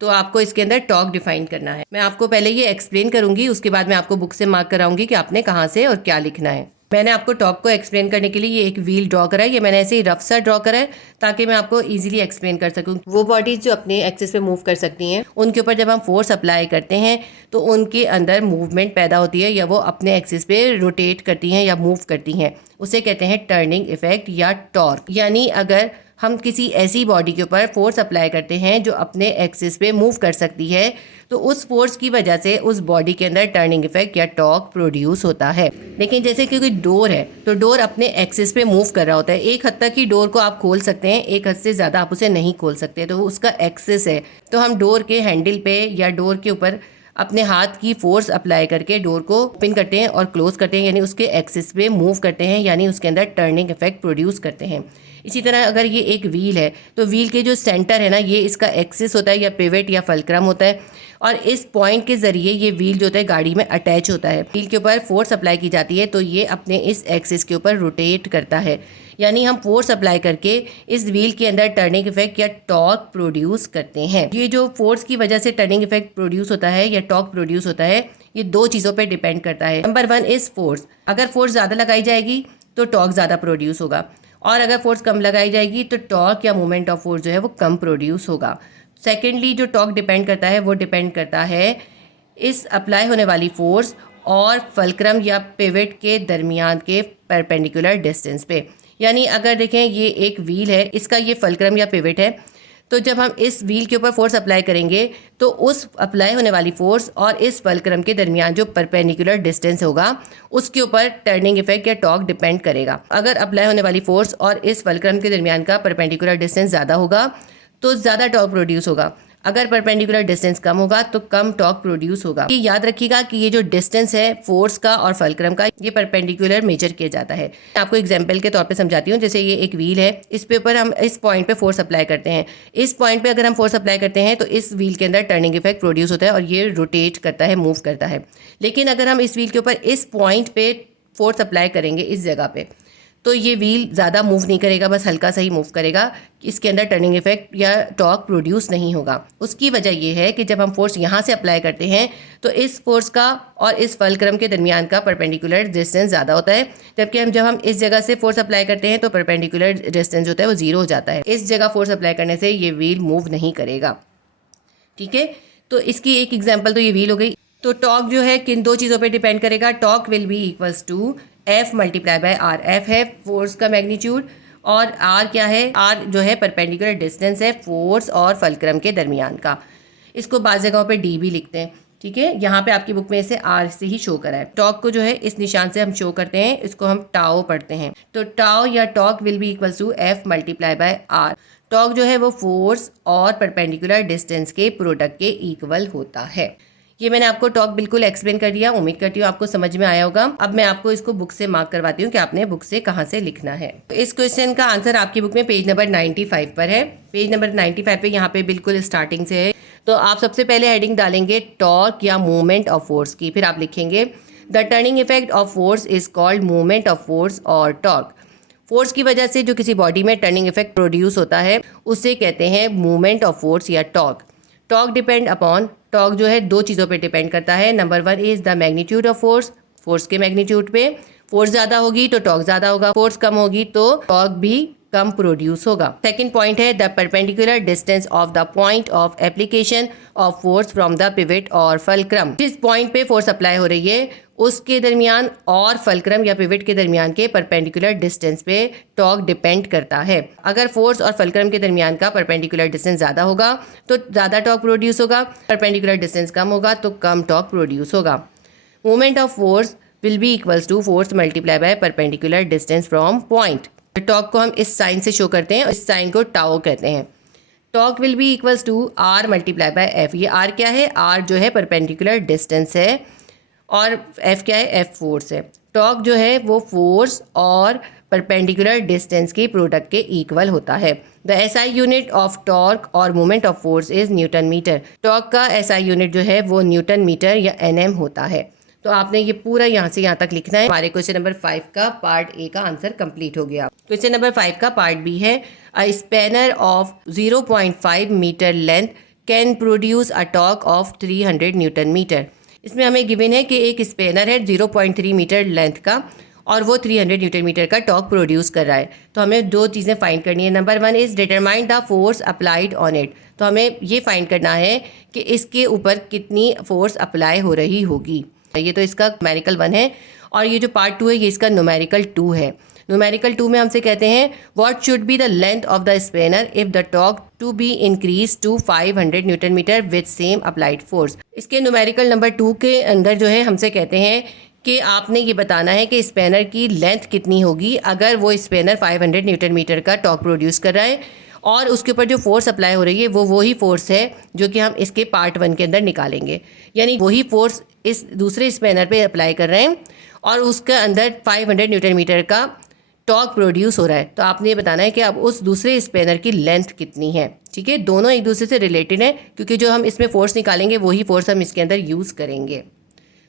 तो आपको इसके अंदर टॉर्क डिफाइन करना है। मैं आपको पहले ये एक्सप्लेन करूंगी, उसके बाद मैं आपको बुक से मार्क कराऊंगी कि आपने कहाँ से और क्या लिखना है। मैंने आपको टॉर्क को एक्सप्लेन करने के लिए ये एक व्हील ड्रॉ करा है। ये मैंने ऐसे ही रफ सा ड्रॉ करा है ताकि मैं आपको इजीली एक्सप्लेन कर सकूं। वो बॉडीज जो अपने एक्सिस पे मूव कर सकती हैं, उनके ऊपर जब हम फोर्स अप्लाई करते हैं तो उनके अंदर मूवमेंट पैदा होती है या वो अपने एक्सिस पे रोटेट करती हैं या मूव करती हैं। उसे कहते हैं टर्निंग इफेक्ट या टॉर्क। यानी अगर हम किसी ऐसी बॉडी के ऊपर फोर्स अप्लाई करते हैं जो अपने एक्सिस पे मूव कर सकती है, तो उस फोर्स की वजह से उस बॉडी के अंदर टर्निंग इफेक्ट या टॉर्क प्रोड्यूस होता है। लेकिन जैसे क्योंकि डोर है तो डोर अपने एक्सिस पे मूव कर रहा होता है। एक हद तक ही डोर को आप खोल सकते हैं, एक हद से ज़्यादा आप उसे नहीं खोल सकते, तो उसका एक्सिस है। तो हम डोर के हैंडल पे या डोर के ऊपर अपने हाथ की फोर्स अप्लाई करके डोर को ओपन करते हैं और क्लोज करते हैं, यानी उसके एक्सिस पे मूव करते हैं, यानी उसके अंदर टर्निंग इफेक्ट प्रोड्यूस करते हैं। इसी तरह अगर ये एक व्हील है तो व्हील के जो सेंटर है ना, ये इसका एक्सिस होता है या पिवट या फलक्रम होता है, और इस पॉइंट के ज़रिए ये व्हील जो होता है गाड़ी में अटैच होता है। व्हील के ऊपर फोर्स अप्लाई की जाती है तो ये अपने इस एक्सिस के ऊपर रोटेट करता है, यानी हम फोर्स अप्लाई करके इस व्हील के अंदर टर्निंग इफेक्ट या टॉर्क प्रोड्यूस करते हैं। ये जो फोर्स की वजह से टर्निंग इफेक्ट प्रोड्यूस होता है या टॉर्क प्रोड्यूस होता है, ये दो चीज़ों पर डिपेंड करता है। Number 1 is force. अगर फोर्स ज़्यादा लगाई जाएगी तो टॉर्क ज़्यादा प्रोड्यूस होगा, और अगर फोर्स कम लगाई जाएगी तो टॉर्क या मोमेंट ऑफ फोर्स जो है वो कम प्रोड्यूस होगा। सेकेंडली जो टॉर्क डिपेंड करता है वो डिपेंड करता है इस अप्लाई होने वाली फोर्स और फलक्रम या पिवट के दरमियान के परपेंडिकुलर डिस्टेंस पे। यानी अगर देखें ये एक व्हील है, इसका ये फलक्रम या पिवट है, तो जब हम इस व्हील के ऊपर फोर्स अप्लाई करेंगे तो उस अप्लाई होने वाली फोर्स और इस फलक्रम के दरमियान जो परपेंडिकुलर डिस्टेंस होगा उसके ऊपर टर्निंग इफेक्ट या टॉर्क डिपेंड करेगा। अगर अप्लाई होने वाली फोर्स और इस फलक्रम के दरमियान का परपेंडिकुलर डिस्टेंस ज़्यादा होगा तो ज़्यादा टॉर्क प्रोड्यूस होगा, अगर परपेंडिकुलर डिस्टेंस कम होगा तो कम टॉर्क प्रोड्यूस होगा। ये याद रखिएगा कि ये जो डिस्टेंस है फोर्स का और फलक्रम का, ये परपेंडिकुलर मेजर किया जाता है। आपको एग्जांपल के तौर पे समझाती हूँ। जैसे ये एक व्हील है, इस पे ऊपर हम इस पॉइंट पे फोर्स अप्लाई करते हैं। इस पॉइंट पे अगर हम फोर्स अप्लाई करते हैं तो इस व्हील के अंदर टर्निंग इफेक्ट प्रोड्यूस होता है और ये रोटेट करता है, मूव करता है। लेकिन अगर हम इस व्हील के ऊपर इस पॉइंट पे फोर्स अप्लाई करेंगे इस जगह पे, तो ये व्हील ज़्यादा मूव नहीं करेगा, बस हल्का सा ही मूव करेगा। इसके अंदर टर्निंग इफेक्ट या टॉर्क प्रोड्यूस नहीं होगा। उसकी वजह ये है कि जब हम फोर्स यहाँ से अप्लाई करते हैं तो इस फोर्स का और इस फलक्रम के दरमियान का परपेंडिकुलर डिस्टेंस ज़्यादा होता है, जबकि जब हम इस जगह से फोर्स अप्लाई करते हैं तो परपेंडिकुलर डिस्टेंस होता है वो 0 हो जाता है। इस जगह फोर्स अप्लाई करने से ये व्हील मूव नहीं करेगा। ठीक है, तो इसकी एक एग्जाम्पल तो ये व्हील हो गई। तो टॉर्क जो है किन दो चीज़ों पर डिपेंड करेगा? Torque will be equals to F multiply by R. F है फोर्स का मैग्नीट्यूड और आर क्या है? आर जो है परपेंडिकुलर डिस्टेंस है फोर्स और फलक्रम के दरमियान का। इसको बाज़ जगहों पे डी भी लिखते हैं। ठीक है, यहाँ पे आपकी बुक में इसे आर से ही शो करा है। टॉर्क को जो है इस निशान से हम शो करते हैं, इसको हम टाओ पढ़ते हैं। तो टाओ या torque will be equals to F multiply by R. Torque जो है वो फोर्स और परपेंडिकुलर डिस्टेंस के प्रोडक्ट के इक्वल होता है। ये मैंने आपको टॉर्क बिल्कुल एक्सप्लेन कर दिया, उम्मीद करती हूँ आपको समझ में आया होगा। अब मैं आपको इसको बुक से मार्क करवाती हूँ कि आपने बुक से कहाँ से लिखना है। तो इस क्वेश्चन का आंसर आपकी बुक में पेज नंबर 95 पर है। पेज नंबर 95 पे यहाँ पे बिल्कुल स्टार्टिंग से है। तो आप सबसे पहले हेडिंग डालेंगे टॉर्क या मूवमेंट ऑफ फोर्स की, फिर आप लिखेंगे the turning effect of force is called movement of force और टॉर्क। फोर्स की वजह से जो किसी बॉडी में टर्निंग इफेक्ट प्रोड्यूस होता है उसे कहते हैं मूवमेंट ऑफ फोर्स या torque. Torque depend upon, torque जो है दो चीज़ों पे डिपेंड करता है। Number 1 is the magnitude of force. Force के मैग्नीट्यूड पे, फोर्स ज़्यादा होगी तो टॉर्क ज़्यादा होगा, फोर्स कम होगी तो टॉर्क भी कम प्रोड्यूस होगा। सेकंड पॉइंट है the perpendicular distance of the point of application of force from the pivot और फलक्रम। जिस पॉइंट पे फोर्स अप्लाई हो रही है उसके दरमियान और फलक्रम या पिवट के दरमियान के परपेंडिकुलर डिस्टेंस पे टॉर्क डिपेंड करता है। अगर फोर्स और फलक्रम के दरमियान का परपेंडिकुलर डिस्टेंस ज़्यादा होगा तो ज़्यादा टॉर्क प्रोड्यूस होगा, परपेंडिकुलर डिस्टेंस कम होगा तो कम टॉर्क प्रोड्यूस होगा। Movement of force will be equals to force multiply by perpendicular distance from point. Torque को हम इस साइन से शो करते हैं, इस साइन को टाओ कहते हैं। Torque will be equals to R multiply by F. ये आर क्या है? आर जो है परपेंडिकुलर डिस्टेंस है और एफ क्या है? एफ फोर्स है। टॉर्क जो है वो फोर्स और परपेंडिकुलर डिस्टेंस के प्रोडक्ट के इक्वल होता है। The SI unit of torque और moment of force is newton metre. Torque का एसआई यूनिट जो है वो न्यूटन मीटर या एनएम होता है। तो आपने ये पूरा यहाँ से यहाँ तक लिखना है। हमारे क्वेश्चन नंबर 5 का पार्ट ए का आंसर कंप्लीट हो गया। क्वेश्चन नंबर 5 का पार्ट बी है a spanner of 0.5 metre length can produce a torque of 300 newton metre. इसमें हमें गिवन है कि एक स्पैनर है 0.3 मीटर लेंथ का और वो 300 न्यूटन मीटर का टॉर्क प्रोड्यूस कर रहा है। तो हमें दो चीज़ें फाइंड करनी है। Number 1 is determine the force applied on it. तो हमें ये फाइंड करना है कि इसके ऊपर कितनी फोर्स अप्लाई हो रही होगी। ये तो इसका न्यूमेरिकल 1 है और ये जो पार्ट 2 है ये इसका न्यूमेरिकल 2 है। न्यूमेरिकल 2 में हमसे कहते हैं what should be the length of the spanner if the torque to be increase to 500 newton metre with same applied force. इसके न्यूमेरिकल नंबर 2 के अंदर जो है हमसे कहते हैं कि आपने ये बताना है कि स्पेनर की लेंथ कितनी होगी अगर वो स्पेनर 500 न्यूटन मीटर का टॉर्क प्रोड्यूस कर रहा है और उसके ऊपर जो फोर्स अप्लाई हो रही है वो वही फोर्स है जो कि हम इसके पार्ट 1 के अंदर निकालेंगे। यानी वही फोर्स इस दूसरे स्पेनर पे अप्लाई कर रहे हैं और उसके अंदर 500 न्यूटन मीटर का टॉर्क प्रोड्यूस हो रहा है। तो आपने ये बताना है कि अब उस दूसरे स्पेनर की लेंथ कितनी है। ठीक है, दोनों एक दूसरे से रिलेटेड है क्योंकि जो हम इसमें फोर्स निकालेंगे वही फोर्स हम इसके अंदर यूज़ करेंगे।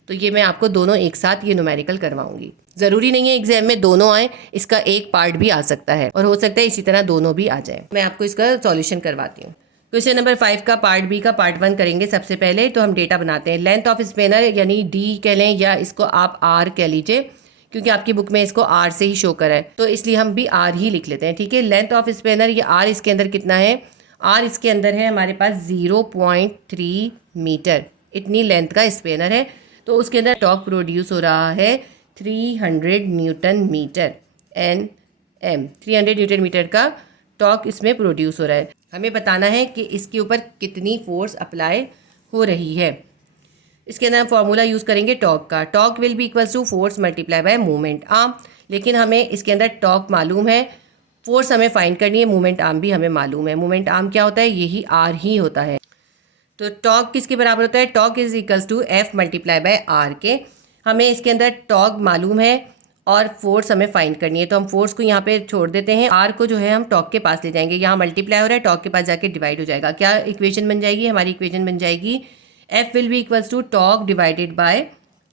तो ये मैं आपको दोनों एक साथ ये न्यूमेरिकल करवाऊंगी। ज़रूरी नहीं है एग्जाम में दोनों आए, इसका एक पार्ट भी आ सकता है और हो सकता है इसी तरह दोनों भी आ जाए। मैं आपको इसका सॉल्यूशन करवाती हूँ। क्वेश्चन नंबर 5 का पार्ट बी का पार्ट 1 करेंगे। सबसे पहले तो हम डेटा बनाते हैं। लेंथ ऑफ स्पेनर यानी डी कह लें या इसको आप आर कह लीजिए क्योंकि आपकी बुक में इसको आर से ही शो करा है तो इसलिए हम भी आर ही लिख लेते हैं। ठीक है, लेंथ ऑफ स्पेनर ये आर इसके अंदर कितना है? आर इसके अंदर है हमारे पास 0.3 मीटर। इतनी लेंथ का स्पेनर है तो उसके अंदर टॉर्क प्रोड्यूस हो रहा है 300 newton metre and 300 newton metre का टॉर्क इसमें प्रोड्यूस हो रहा है। हमें बताना है कि इसके ऊपर कितनी फोर्स अप्लाई हो रही है। इसके अंदर हम फॉर्मूला यूज़ करेंगे टॉर्क का। Torque will be equals to force multiply by moment arm. लेकिन हमें इसके अंदर टॉर्क मालूम है, फोर्स हमें फाइंड करनी है, मोमेंट आर्म भी हमें मालूम है। मोमेंट आर्म क्या होता है? यही आर ही होता है। तो टॉर्क किसके बराबर होता है? Torque is equals to F multiply by R के। हमें इसके अंदर टॉर्क मालूम है और फोर्स हमें फाइंड करनी है तो हम फोर्स को यहाँ पे छोड़ देते हैं। आर को जो है हम टॉर्क के पास ले जाएंगे। यहाँ मल्टीप्लाई हो रहा है, टॉर्क के पास जाके डिवाइड हो जाएगा। क्या इक्वेशन बन जाएगी? हमारी इक्वेशन बन जाएगी F will be equals to torque divided by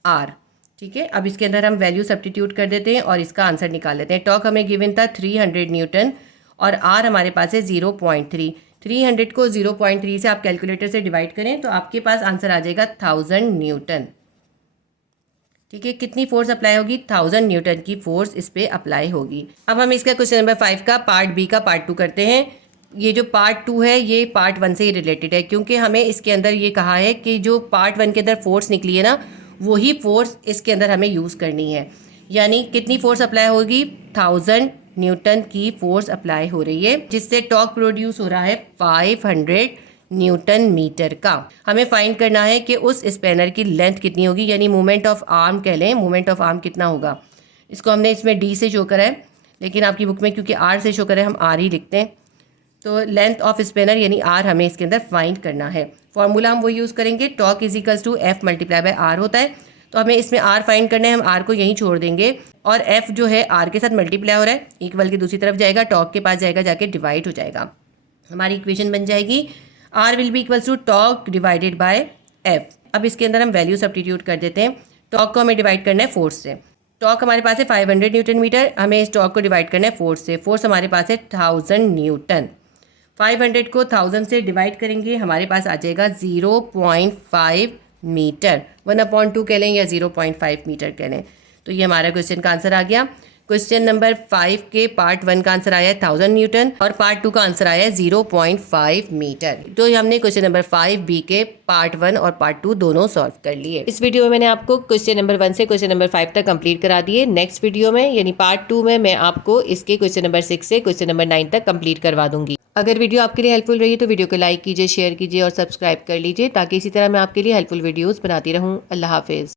R. ठीक है, अब इसके अंदर हम वैल्यू सब्स्टिट्यूट कर देते हैं और इसका आंसर निकाल लेते हैं। टॉर्क हमें गिवन था 300 न्यूटन और आर हमारे पास है 0.3। 300 को 0.3 से आप कैलकुलेटर से डिवाइड करें तो आपके पास आंसर आ जाएगा 1000 न्यूटन। ठीक है, कितनी फोर्स अप्लाई होगी? 1000 न्यूटन की फोर्स इस पे अप्लाई होगी। अब हम इसका क्वेश्चन नंबर 5 का पार्ट बी का पार्ट 2 करते हैं। ये जो पार्ट 2 है ये पार्ट 1 से ही रिलेटेड है क्योंकि हमें इसके अंदर ये कहा है कि जो पार्ट 1 के अंदर फोर्स निकली है ना वही फोर्स इसके अंदर हमें यूज़ करनी है। यानी कितनी फोर्स अप्लाई होगी? 1000 न्यूटन की फोर्स अप्लाई हो रही है जिससे टॉर्क प्रोड्यूस हो रहा है 500 न्यूटन मीटर का। हमें फाइंड करना है कि उस स्पेनर की लेंथ कितनी होगी यानी मोमेंट ऑफ आर्म कह लें। मोमेंट ऑफ आर्म कितना होगा? इसको हमने इसमें डी से शो करा है लेकिन आपकी बुक में क्योंकि आर से शो करा है हम आर ही लिखते हैं। तो लेंथ ऑफ स्पेनर यानी आर हमें इसके अंदर फाइंड करना है। फॉर्मूला हम वो यूज़ करेंगे, torque is equals to F multiply by R होता है। तो हमें इसमें आर फाइंड करना है, हम आर को यहीं छोड़ देंगे और एफ जो है आर के साथ मल्टीप्लाई हो रहा है, इक्वल की दूसरी तरफ जाएगा, टॉर्क के पास जाएगा, जाके डिवाइड हो जाएगा। हमारी इक्वेशन बन जाएगी R will be equals to torque divided by F. अब इसके अंदर हम वैल्यू सब्स्टिट्यूट कर देते हैं। टॉर्क को हमें डिवाइड करना है फोर्स से। टॉर्क हमारे पास है 500 न्यूटन मीटर, हमें इस टॉर्क को डिवाइड करना है फोर्स से। फोर्स हमारे पास है 1000 न्यूटन। 500 को 1000 से डिवाइड करेंगे हमारे पास आ जाएगा 0.5 मीटर। 1/2 कह लें या 0.5 मीटर कह लें। तो ये हमारा क्वेश्चन का आंसर आ गया। क्वेश्चन नंबर 5 के पार्ट 1 का आंसर आया है 1000 न्यूटन और पार्ट 2 का आंसर आया है 0.5 मीटर। तो हमने क्वेश्चन नंबर 5 बी के पार्ट 1 और पार्ट 2 दोनों सॉल्व कर लिए। इस वीडियो में मैंने आपको क्वेश्चन नंबर 1 से क्वेश्चन नंबर 5 तक कंप्लीट करा दिए। नेक्स्ट वीडियो में यानी पार्ट 2 में मैं आपको इसके क्वेश्चन नंबर 6 से क्वेश्चन नंबर 9 तक कंप्लीट करवा दूंगी। अगर वीडियो आपके लिए हेल्पफुल रही तो वीडियो को लाइक कीजिए, शेयर कीजिए और सब्सक्राइब कर लीजिए ताकि इसी तरह मैं आपके लिए हेल्पफुल वीडियोस बनाती रहूं। अल्लाह हाफिज़।